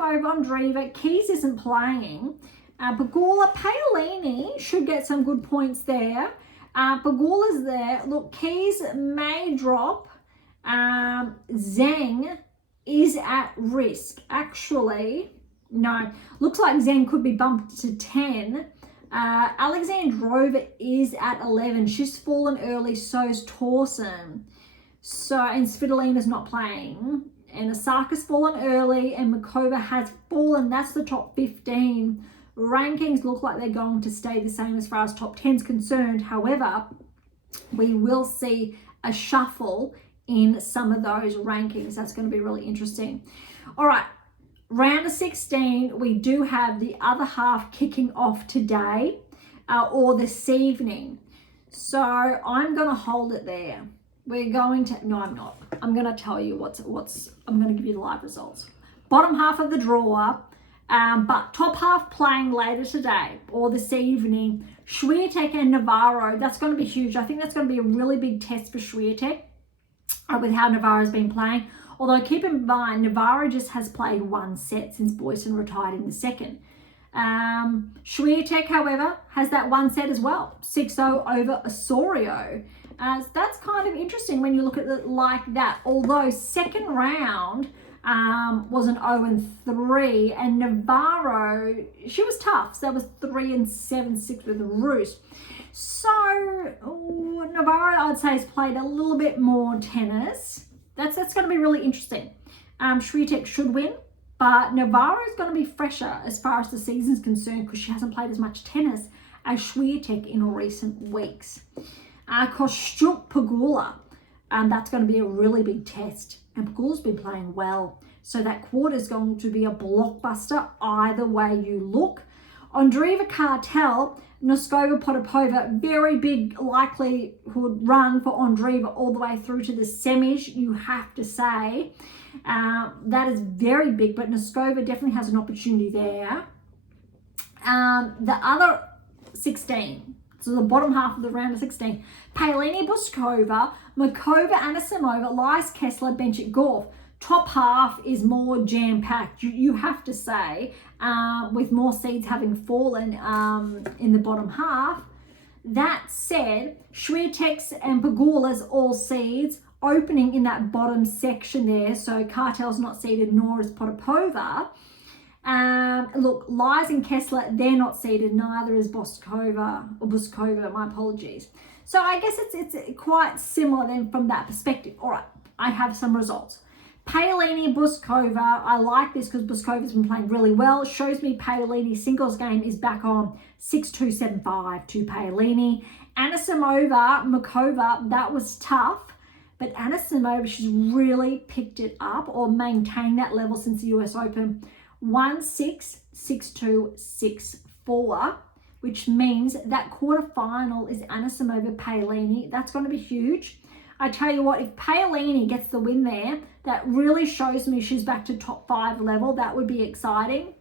Andreeva, Keys isn't playing. Pegula, Paolini should get some good points there. Pegula's there. Look, Keys may drop. Zhang is at risk. Actually, no. Looks like Zhang could be bumped to 10. Alexandrova is at 11. She's fallen early, so's Towson. And Svitolina's not playing. And Osaka's fallen early, and Makova has fallen. That's the top 15. Rankings look like they're going to stay the same as far as top 10 is concerned. However, we will see a shuffle in some of those rankings. That's going to be really interesting. All right, round of 16, we do have the other half kicking off today or this evening. So I'm going to hold it there. We're going to, no, I'm not. I'm going to tell you I'm going to give you the live results. Bottom half of the draw. But top half playing later today or this evening, Swiatek and Navarro, that's going to be huge. I think that's going to be a really big test for Swiatek with how Navarro's been playing. Although keep in mind, Navarro just has played one set since Boyson retired in the second. Swiatek, however, has that one set as well, 6-0 over Osorio. That's kind of interesting when you look at it like that. Although second round was an 0-3, and Navarro, she was tough. So that was 3-7-6 with the Roos. So Navarro, I'd say, has played a little bit more tennis. That's going to be really interesting. Swiatek should win, but Navarro is going to be fresher as far as the season's concerned because she hasn't played as much tennis as Swiatek in recent weeks. Kostyuk Pegula, that's going to be a really big test. And Pegula's been playing well. So that quarter is going to be a blockbuster either way you look. Andreeva Kartel, Noskova Potapova, very big likelihood run for Andreeva all the way through to the semis, you have to say. That is very big, but Noskova definitely has an opportunity there. The other 16, so the bottom half of the round of 16, Paolini, Bouzkova, Makova, Anisimova, Lies, Kessler, Benchik, Gauff. Top half is more jam-packed, you have to say, with more seeds having fallen in the bottom half. That said, Swiatek's and Pegula's all seeds opening in that bottom section there. So Kartel's not seeded, nor is Potapova. Look, Lies and Kessler, they're not seeded, neither is Bouzkova, my apologies. So I guess it's quite similar then from that perspective. All right, I have some results. Paolini, Bouzkova, I like this because Bouzkova's been playing really well. It shows me Paolini's singles game is back on 6-2, 7-5 to Paolini. Anisimova, Makova, that was tough. But Anisimova, she's really picked it up or maintained that level since the US Open. 1-6, 6-2, 6-4, which means that quarterfinal is Anisimova, Paolini. That's going to be huge. I tell you what, if Paolini gets the win there, that really shows me she's back to top 5 level. That would be exciting.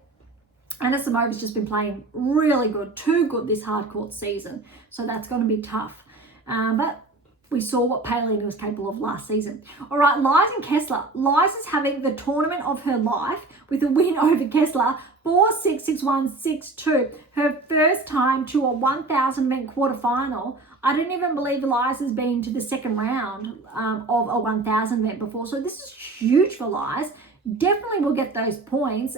Anisimova's just been playing really good, too good this hard court season. So that's going to be tough. But we saw what Paolini was capable of last season. All right, Lies and Kessler. Lies is having the tournament of her life with a win over Kessler, 4-6, 6-1, 6-2. Her first time to a 1,000 event quarterfinal. I didn't even believe Lies has been to the second round of a 1,000 event before. So this is huge for Lies. Definitely will get those points.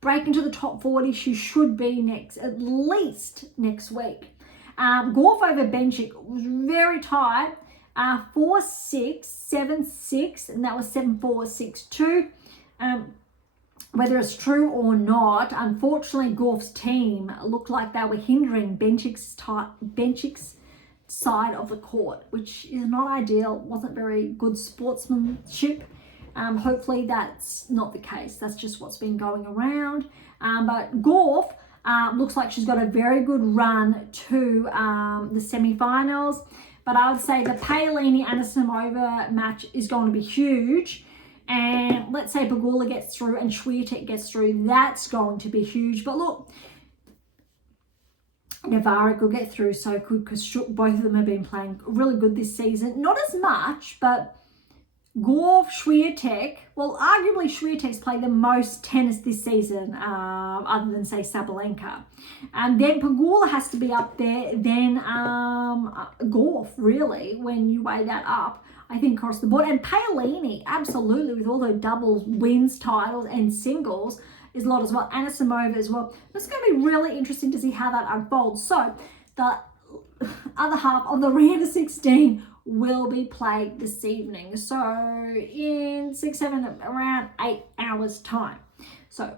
Break into the top 40, she should be at least next week. Gauff over Benchik was very tight. 4-6, 7-6, and that was 7-4, 6-2. Whether it's true or not, unfortunately, Gauff's team looked like they were hindering Benchik's side of the court, which is not ideal. Wasn't very good sportsmanship. Hopefully that's not the case. That's just what's been going around. But Gauff looks like she's got a very good run to the semi-finals. But I would say the Paolini Anisimova match is going to be huge. And let's say Pegula gets through and Swiatek gets through. That's going to be huge. But look, Navarra could get through, so could, because both of them have been playing really good this season. Not as much, but Gauff, Swiatek, well, arguably Swiatek's played the most tennis this season, other than, say, Sabalenka. And then Pegula has to be up there, then Gauff, really, when you weigh that up, I think, across the board. And Paolini, absolutely, with all her doubles, wins, titles, and singles, is a lot as well. Anisimova as well. It's going to be really interesting to see how that unfolds. So, the other half of the round of 16 will be played this evening. So in around 8 hours time. So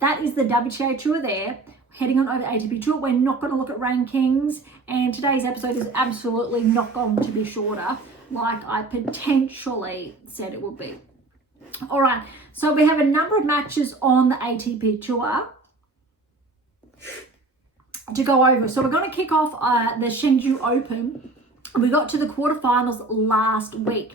that is the WTA Tour there. Heading on over to ATP Tour. We're not going to look at rankings, and today's episode is absolutely not going to be shorter like I potentially said it would be. All right, so we have a number of matches on the ATP Tour to go over. So we're going to kick off the Chengdu Open. We got to the quarterfinals last week.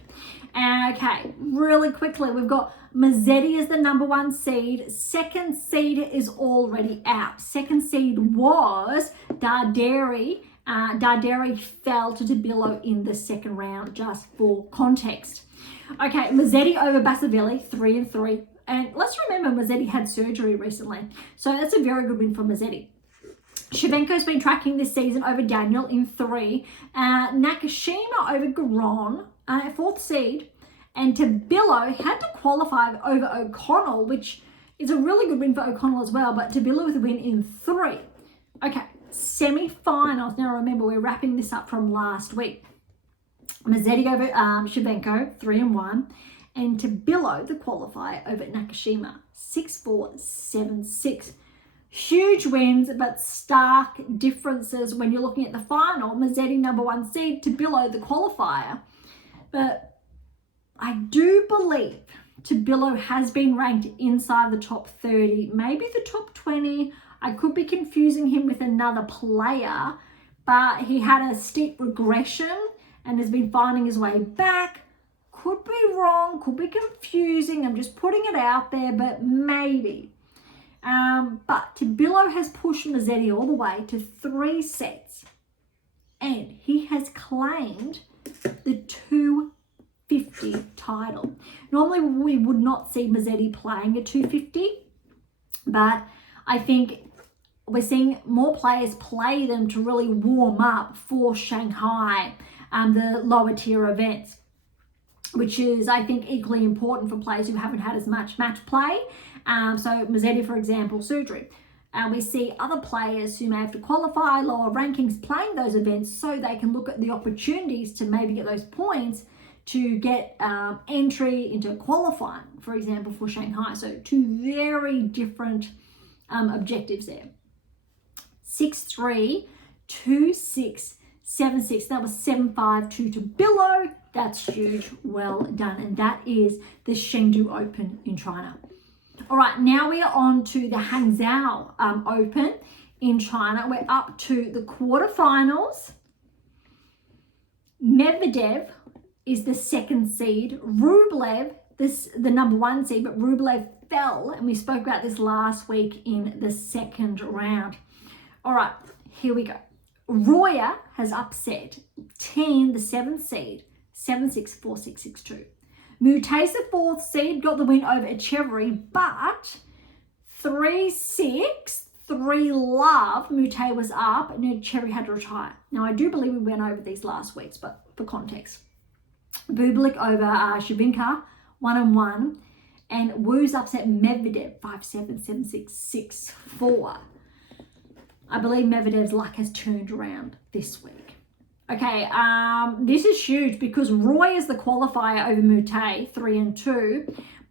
And okay, really quickly, we've got Mazzetti as the number 1 seed. Second seed is already out. Second seed was Darderi. Darderi fell to Tabilo in the second round, just for context. Okay, Mazzetti over Basavilli, 3-3. And let's remember, Mazzetti had surgery recently. So that's a very good win for Mazzetti. Shevchenko's been tracking this season over Daniel in 3. Nakashima over Garon, 4th seed. And Tabilo had to qualify over O'Connell, which is a really good win for O'Connell as well. But Tabilo with a win in 3. Okay, semi-finals. Now remember, we're wrapping this up from last week. Mazzetti over Shevchenko, 3-1. And Tabilo, the qualifier, over Nakashima, 6-4, 7-6. Huge wins, but stark differences when you're looking at the final. Mazzetti, number 1 seed, Tabilo, the qualifier. But I do believe Tabilo has been ranked inside the top 30, maybe the top 20. I could be confusing him with another player, but he had a steep regression and has been finding his way back. Could be wrong, could be confusing. I'm just putting it out there, but maybe. But Tabilo has pushed Mazzetti all the way to 3 sets, and he has claimed the 250 title. Normally we would not see Mazzetti playing a 250, but I think we're seeing more players play them to really warm up for Shanghai, the lower tier events, which is, I think, equally important for players who haven't had as much match play. So Mazzetti, for example, surgery. We see other players who may have to qualify, lower rankings, playing those events so they can look at the opportunities to maybe get those points to get entry into qualifying, for example, for Shanghai. So 2 very different objectives there. 6-3, 2-6, 7-6. That was 7-5 to Tabilo. That's huge. Well done. And that is the Chengdu Open in China. All right, now we are on to the Hangzhou Open in China. We're up to the quarterfinals. Medvedev is the 2nd seed. Rublev, the number 1 seed, but Rublev fell, and we spoke about this last week in the 2nd round. All right, here we go. Roya has upset Teen, the 7th seed, 7-6, 4-6, 6-2. Mute's the 4th seed, got the win over Echeverry, but 3-6, 3-love, Mute was up, and Echeverry had to retire. Now, I do believe we went over these last weeks, but for context. Bublik over Shabinka, 1-1, and Wu's upset Medvedev, 5-7, 7-6, 6-4. I believe Medvedev's luck has turned around this week. Okay, this is huge because Roy is the qualifier over Mute, 3-2.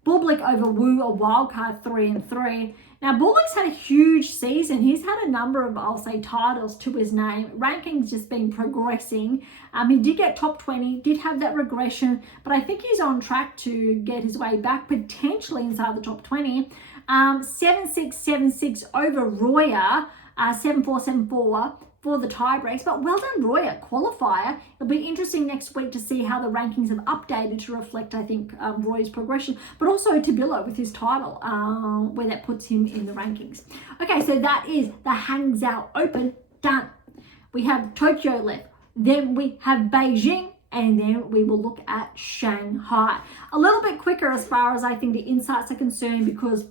Bublik over Wu, a wildcard, 3-3. Now, Bublik's had a huge season. He's had a number of, I'll say, titles to his name. Ranking's just been progressing. He did get top 20, did have that regression, but I think he's on track to get his way back, potentially inside the top 20. 7-6, 7-6 over Roya, 7-4, 7-4 for the tie breaks. But well done, Roya, qualifier. It'll be interesting next week to see how the rankings have updated to reflect, I think, Roy's progression, but also Tabilo with his title, where that puts him in the rankings. Okay, so that is the Hangzhou Open done. We have Tokyo left. Then we have Beijing, and then we will look at Shanghai. A little bit quicker as far as I think the insights are concerned, because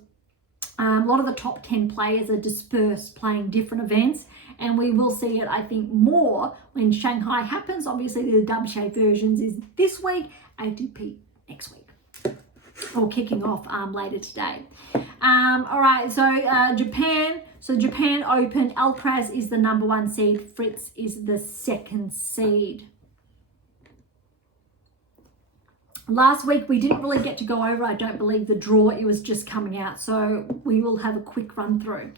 a lot of the top 10 players are dispersed playing different events, and we will see it, I think, more when Shanghai happens. Obviously, the WTA versions is this week, ATP next week, or kicking off later today. All right, so Japan. So Japan Open, Alcaraz is the number 1 seed, Fritz is the 2nd seed. Last week, we didn't really get to go over, I don't believe, the draw. It was just coming out, so we will have a quick run through.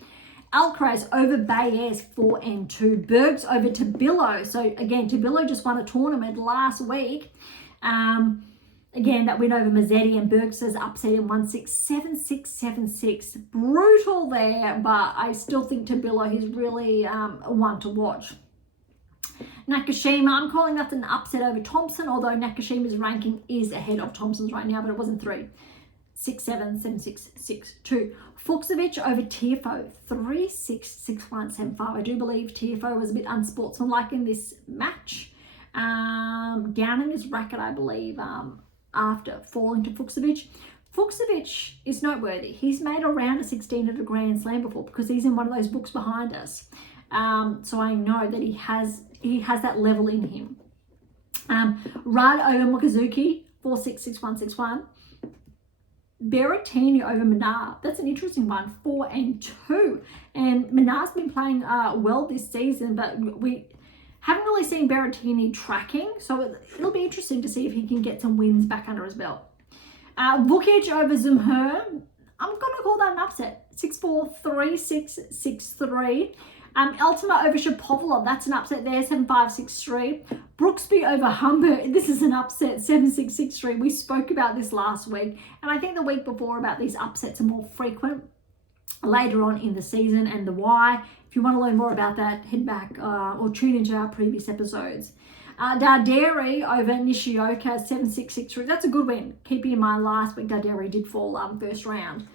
Alcaraz over Baez, 4-2. Berge over Tabilo. So again, Tabilo just won a tournament last week. Again, that win over Mazzetti, and Berge says upset in 1-6, 7-6, 7-6. Brutal there, but I still think Tabilo is really one to watch. Nakashima, I'm calling that an upset over Thompson, although Nakashima's ranking is ahead of Thompson's right now, but it wasn't 3. 6-7, 7-6, 6-2. Fuchsovich over Tiafoe, 3-6, 6-1, 7-5. I do believe Tiafoe was a bit unsportsmanlike in this match. Downing his racket, I believe, after falling to Fuchsovich. Fuchsovich is noteworthy. He's made a round of 16 at a Grand Slam before, because he's in one of those books behind us. So I know that he has that level in him. Rudd over Mokazuki, 4-6, 6-1, 6-1. Berrettini over Menard. That's an interesting one, 4-2. And Menard's been playing well this season, but we haven't really seen Berrettini tracking, so it'll be interesting to see if he can get some wins back under his belt. Vukic over Zumher. I'm going to call that an upset. 6-4, 3-6, 6-3. Ultima over Shapovalov, that's an upset there, 7-5, 6-3. Brooksby over Humbert, this is an upset, 7-6, 6-3. We spoke about this last week, and I think the week before about these upsets are more frequent later on in the season, and the why. If you want to learn more about that, head back or tune into our previous episodes. Darderi over Nishioka, 7-6, 6-3. That's a good win. Keeping in mind last week, Darderi did fall first round.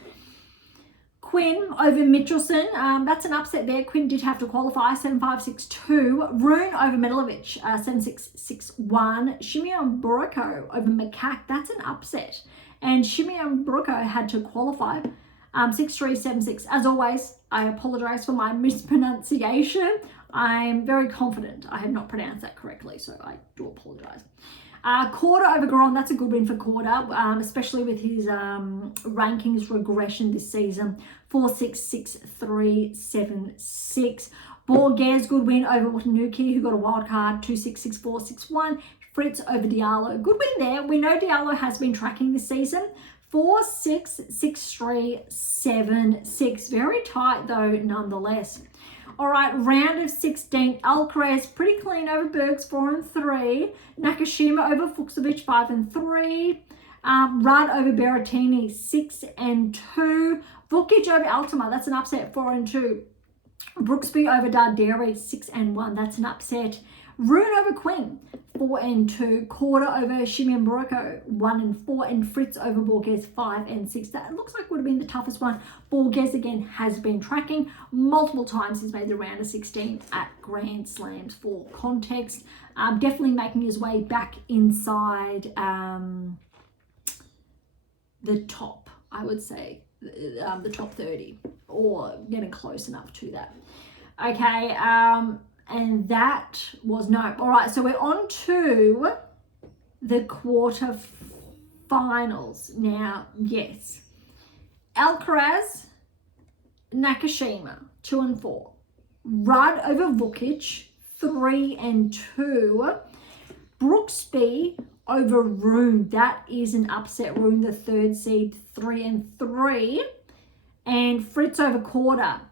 Quinn over Mitchelson, that's an upset there. Quinn did have to qualify, 7-5, 6-2. Rune over Medalovic, 7-6, 6-1. Shimeon Buroko over Makak, that's an upset. And Shimeon Buroko had to qualify, 6-3, 7-6. As always, I apologize for my mispronunciation. I'm very confident I have not pronounced that correctly, so I do apologize. Korda over Garon, that's a good win for Korda, especially with his rankings regression this season. 4-6, 6-3, 7-6. Borges, good win over Watanuki, who got a wild card, 2-6, 6-4, 6-1. Fritz over Diallo, good win there. We know Diallo has been tracking this season. 4-6, 6-3, 7-6. Very tight though, nonetheless. All right, round of 16. Alcaraz pretty clean over Bergs, 4-3. Nakashima over Fuchsovich, 5-3. Rudd over Berrettini, 6-2. Vukic over Altima, that's an upset, 4-2. Brooksby over Darderi, 6-1, that's an upset. Rune over Quinn, 4-2. Korda over Shimeon Buroko, 1-4. And Fritz over Borges, 5-6. That looks like would have been the toughest one. Borges, again, has been tracking multiple times. He's made the round of 16 at Grand Slams. For context, definitely making his way back inside the top, I would say, the top 30, or getting close enough to that. Okay, and that was no. All right, so we're on to the quarterfinals now. Yes, Alcaraz, Nakashima, 2-4. Rudd over Vukic, 3-2. Brooksby over Rune. That is an upset. Rune, the third seed, 3-3. And Fritz over Korda,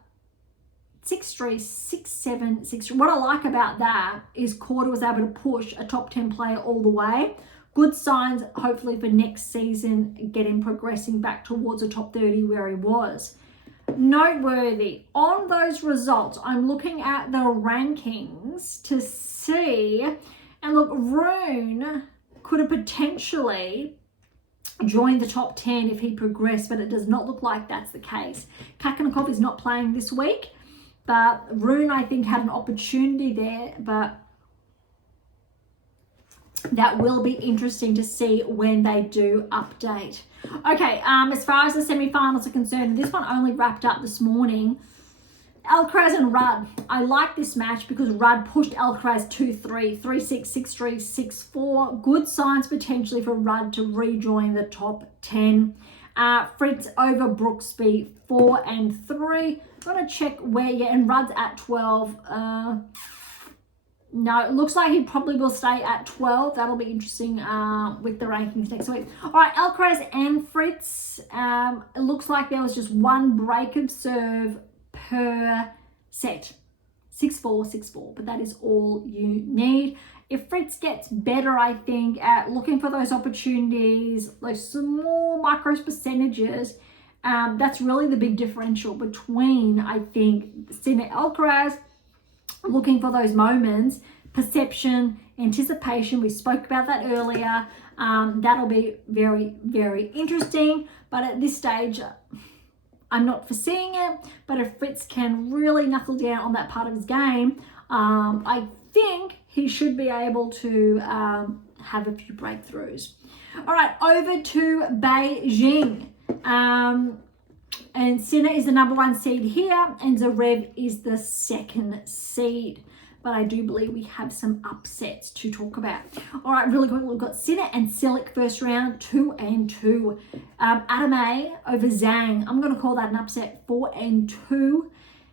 6-3, 6-7, 6-3. What I like about that is Korda was able to push a top 10 player all the way. Good signs, hopefully, for next season, progressing back towards the top 30 where he was. Noteworthy, on those results, I'm looking at the rankings to see, and look, Rune could have potentially joined the top 10 if he progressed, but it does not look like that's the case. Kakanakov is not playing this week, but Rune, I think, had an opportunity there, but that will be interesting to see when they do update. Okay, as far as the semi-finals are concerned, this one only wrapped up this morning. Alcaraz and Rudd. I like this match because Rudd pushed Alcaraz 2-3, 3-6, 6-3, 6-4. Good signs potentially for Rudd to rejoin the top 10. Fritz over Brooksby, 4-3. I'm going to check where, and Rudd's at 12. No, it looks like he probably will stay at 12. That'll be interesting with the rankings next week. All right, Alcaraz and Fritz. It looks like there was just one break of serve per set. 6-4, 6-4. But that is all you need. If Fritz gets better, I think, at looking for those opportunities, those small micro percentages, that's really the big differential between, I think, Sinner, Alcaraz, looking for those moments, perception, anticipation. We spoke about that earlier. That'll be very, very interesting. But at this stage, I'm not foreseeing it. But if Fritz can really knuckle down on that part of his game, I think he should be able to have a few breakthroughs. All right, over to Beijing. And Sinner is the number 1 seed here, and Zverev is the 2nd seed. But I do believe we have some upsets to talk about. All right, really quick, we've got Sinner and Cilic first round, 2-2. Adame over Zhang. I'm going to call that an upset, 4-2.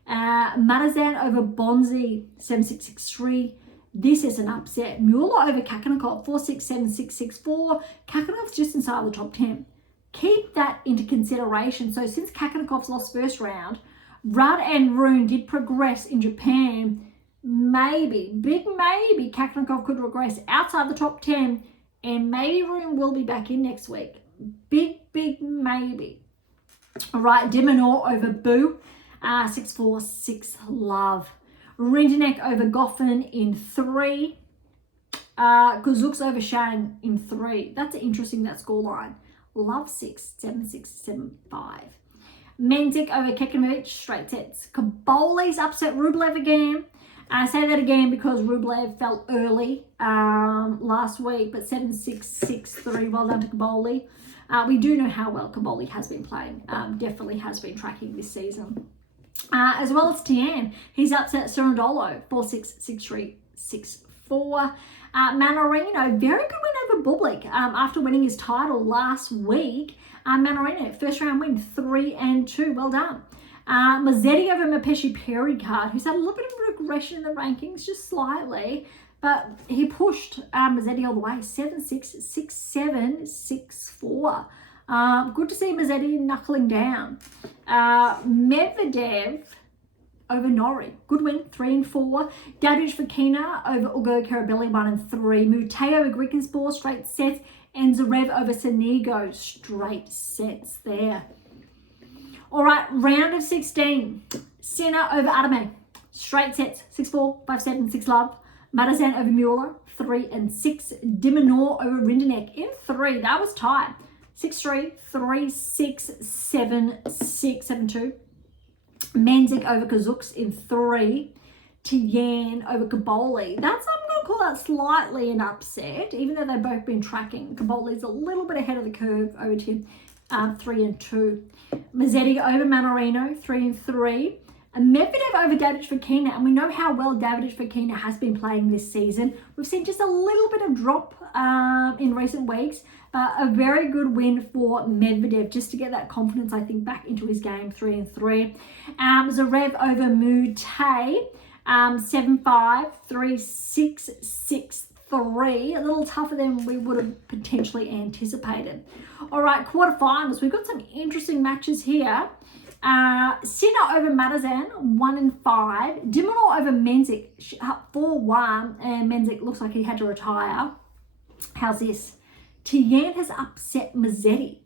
Matazan over Bonzi, 7-6, 6-3. This is an upset. Mueller over Kakanakov, 4-6, 7-6, 6-4. Kakanov's just inside the top 10. Keep that into consideration. So since Kakanakov's lost first round, Rudd and Rune did progress in Japan. Maybe, big maybe, Kakanakov could regress outside the top 10, and maybe Rune will be back in next week. Big maybe. All right, Dimonor over Boo, 6-4, 6-love. Rindenek over Goffin in 3. Kuzuk's over Shang in 3. That's interesting, that scoreline. Love 6, 7-6, 7-5. Menzik over Kekanovic, straight sets. Kaboli's upset Rublev again. I say that again because Rublev fell early last week, but 7-6, 6-3. Well done to Kaboli. We do know how well Kaboli has been playing. Definitely has been tracking this season. As well as Tian. He's upset Cerundolo, 4-6, 6-3, 6-4. Mannarino, very good win over Bublik after winning his title last week. Mannarino, first round win, 3-2. Well done. Mazzetti over Mapeshi Pericard, who's had a little bit of regression in the rankings, just slightly, but he pushed Mazzetti all the way, 7-6, 6-7, 6-4. Good to see Mazzetti knuckling down. Medvedev over Norrie, good win, 3-4. Dadush Fakina over Ugo Karabelli, 1-3. Mute over Grikenspor, straight sets. And Zverev over Sanigo, straight sets there. All right, round of 16. Sinner over Adame, straight sets, 6-4, 5-7, 6-love. Matazan over Mueller, 3-6. Dimonor over Rindenek in 3. That was tight. 6-3, 3-6, 7-6, 7-2. Menzik over Kazuks in 3. Tian over Kaboli. That's, I'm going to call that slightly an upset, even though they've both been tracking. Caboli's a little bit ahead of the curve over to him, 3-2. Mazzetti over Manarino, 3-3. And Medvedev over Davidovich Fokina, and we know how well Davidovich Fokina has been playing this season. We've seen just a little bit of drop in recent weeks, but a very good win for Medvedev just to get that confidence, I think, back into his game, 3-3. Zverev over Mute, 7-5, 3-6, 6-3. A little tougher than we would have potentially anticipated. All right, quarterfinals. We've got some interesting matches here. Sinner over Matazan, 1-5. Dimonor over Menzik, 4-1. And Menzik looks like he had to retire. How's this? Tien has upset Mazzetti,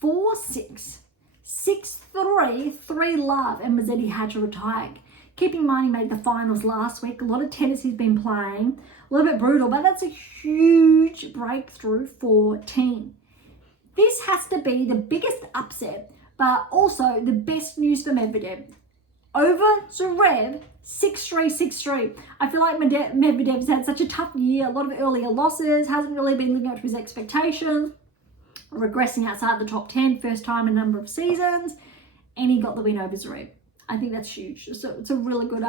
4-6. 6-3, 3-love, and Mazzetti had to retire. Keeping in mind he made the finals last week. A lot of tennis he's been playing. A little bit brutal, but that's a huge breakthrough for Tien. This has to be the biggest upset, but also the best news for Medvedev. Over Zverev, 6-3, 6-3. I feel like Medvedev's had such a tough year, a lot of earlier losses, hasn't really been living up to his expectations, regressing outside the top 10, first time in a number of seasons, and he got the win over Zverev. I think that's huge. So it's a really good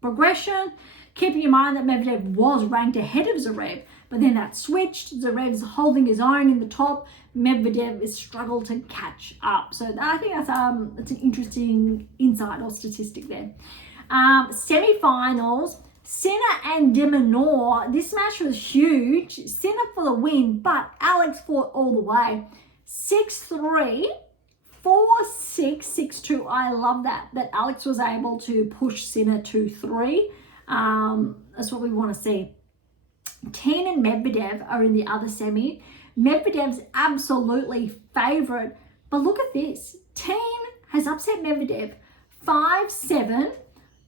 progression. Keeping in mind that Medvedev was ranked ahead of Zverev, but then that switched. Zverev's holding his own in the top. Medvedev has struggled to catch up. So I think that's an interesting insight or statistic there. Semi-finals, Sinner and Dimonor. This match was huge. Sinner for the win, but Alex fought all the way. 6-3, 4-6, 6-2. I love that Alex was able to push Sinner 2-3. That's what we want to see. Tien and Medvedev are in the other semi. Medvedev's absolutely favourite. But look at this. Tien has upset Medvedev 5-7,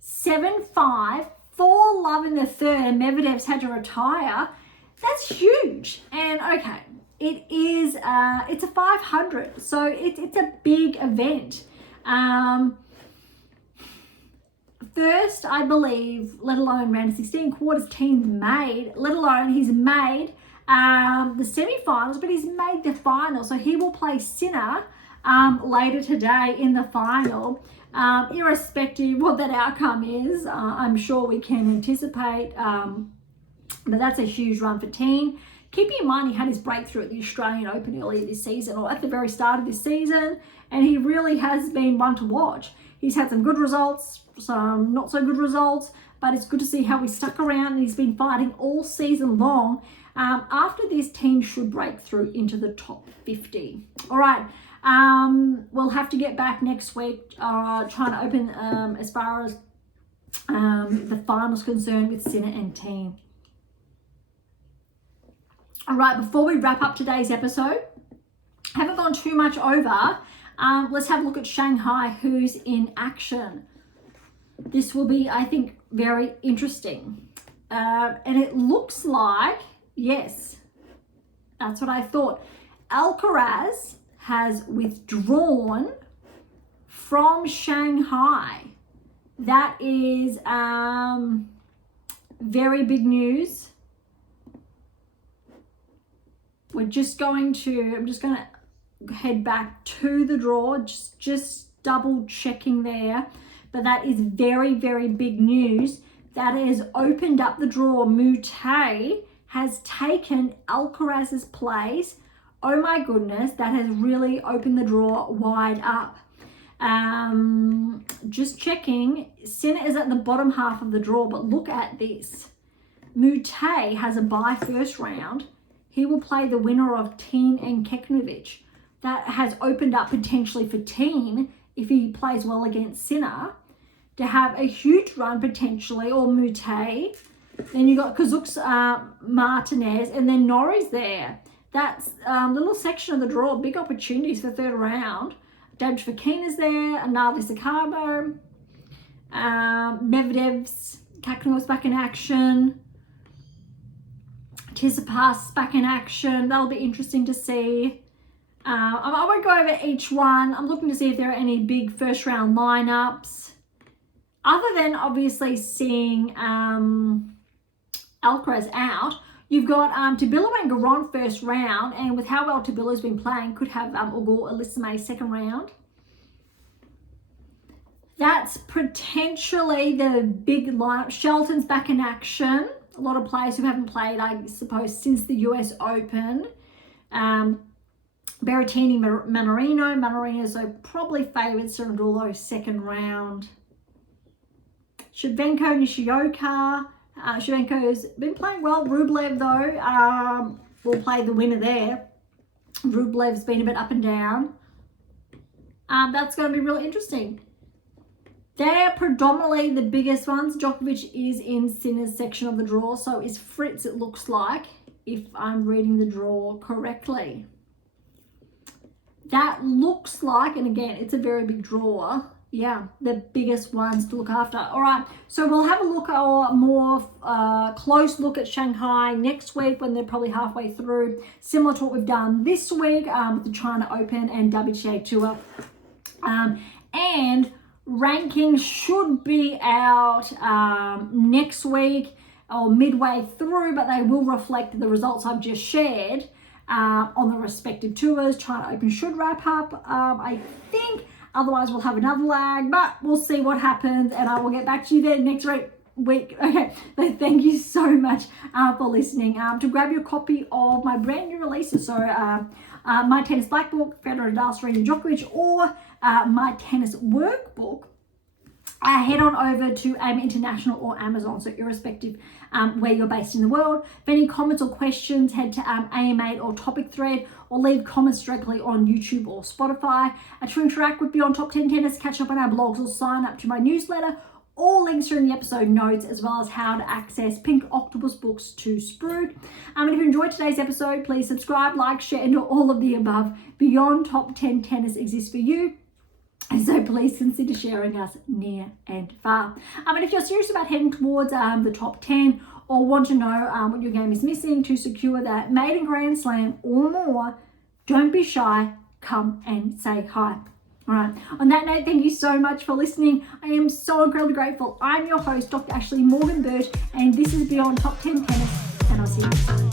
7-5, 4-love in the third, and Medvedev's had to retire. That's huge. And okay, it is it's a 500, so it's a big event. First, I believe, let alone round of 16 quarters, Tien's made, let alone he's made the semi-finals, but he's made the final. So he will play Sinner later today in the final. Irrespective what that outcome is, I'm sure we can anticipate. But that's a huge run for Tien. Keeping in mind he had his breakthrough at the Australian Open earlier this season, or at the very start of this season, and he really has been one to watch. He's had some good results, some not so good results, but it's good to see how he stuck around and he's been fighting all season long. After this, Tien should break through into the top 50. All right, we'll have to get back next week, trying to open as far as the finals concerned with Sinner and Tien. All right, before we wrap up today's episode, haven't gone too much over. Let's have a look at Shanghai, who's in action. This will be, I think, very interesting. And it looks like, yes, that's what I thought. Alcaraz has withdrawn from Shanghai. That is very big news. I'm just going to head back to the draw, just double checking there. But that is very, very big news. That has opened up the draw. Mute has taken Alcaraz's place. Oh my goodness, that has really opened the draw wide up. Just checking, Sinner is at the bottom half of the draw, but look at this. Mute has a bye first round. He will play the winner of Tien and Keknovic. That has opened up potentially for Tien, if he plays well against Sinner, to have a huge run potentially, or Mute. Then you got Kazuks, Martinez, and then Norrie's there. That's a little section of the draw, big opportunities for third round. Davidovich Fokina's there, Navi Sakabo, Medvedev's, Kakanow's back in action, Tsitsipas back in action. That'll be interesting to see. I won't go over each one. I'm looking to see if there are any big first round lineups. Other than obviously seeing Alcaraz out. You've got Tabilo and Garon first round, and with how well Tabilo's been playing, could have Ugur Elisame second round. That's potentially the big lineup. Shelton's back in action. A lot of players who haven't played, I suppose, since the US Open. Berrettini, Mannarino. Mannarino's probably favoured. Cerundolo second round. Shevchenko, Nishioka. Shevchenko's been playing well. Rublev, though, will play the winner there. Rublev's been a bit up and down. That's going to be really interesting. They're predominantly the biggest ones. Djokovic is in Sinner's section of the draw. So is Fritz, it looks like, if I'm reading the draw correctly. That looks like, and again, it's a very big draw. Yeah, the biggest ones to look after. All right, so we'll have a look at a more close look at Shanghai next week when they're probably halfway through, similar to what we've done this week with the China Open and WTA Tour. And rankings should be out next week or midway through, but they will reflect the results I've just shared on the respective tours. China Open should wrap up, I think. Otherwise, we'll have another lag, but we'll see what happens, and I will get back to you there next week. Okay, so thank you so much for listening. To grab your copy of my brand new releases, so my tennis black book, Federer, Nadal, Serena, Djokovic, or my tennis workbook, head on over to AM8 International or Amazon, so irrespective where you're based in the world. For any comments or questions, head to AM8 or topic thread, or leave comments directly on YouTube or Spotify. To interact with Beyond Top 10 Tennis, catch up on our blogs, or sign up to my newsletter. All links are in the episode notes, as well as how to access Pink Octopus books to Spruik. And if you enjoyed today's episode, please subscribe, like, share, and do all of the above. Beyond Top 10 Tennis exists for you. And so please consider sharing us near and far. And if you're serious about heading towards the top 10, or want to know what your game is missing to secure that maiden Grand Slam or more, don't be shy. Come and say hi. All right. On that note, thank you so much for listening. I am so incredibly grateful. I'm your host, Dr. Ashley Morgan Berge, and this is Beyond Top 10 Tennis, and I'll see you next time.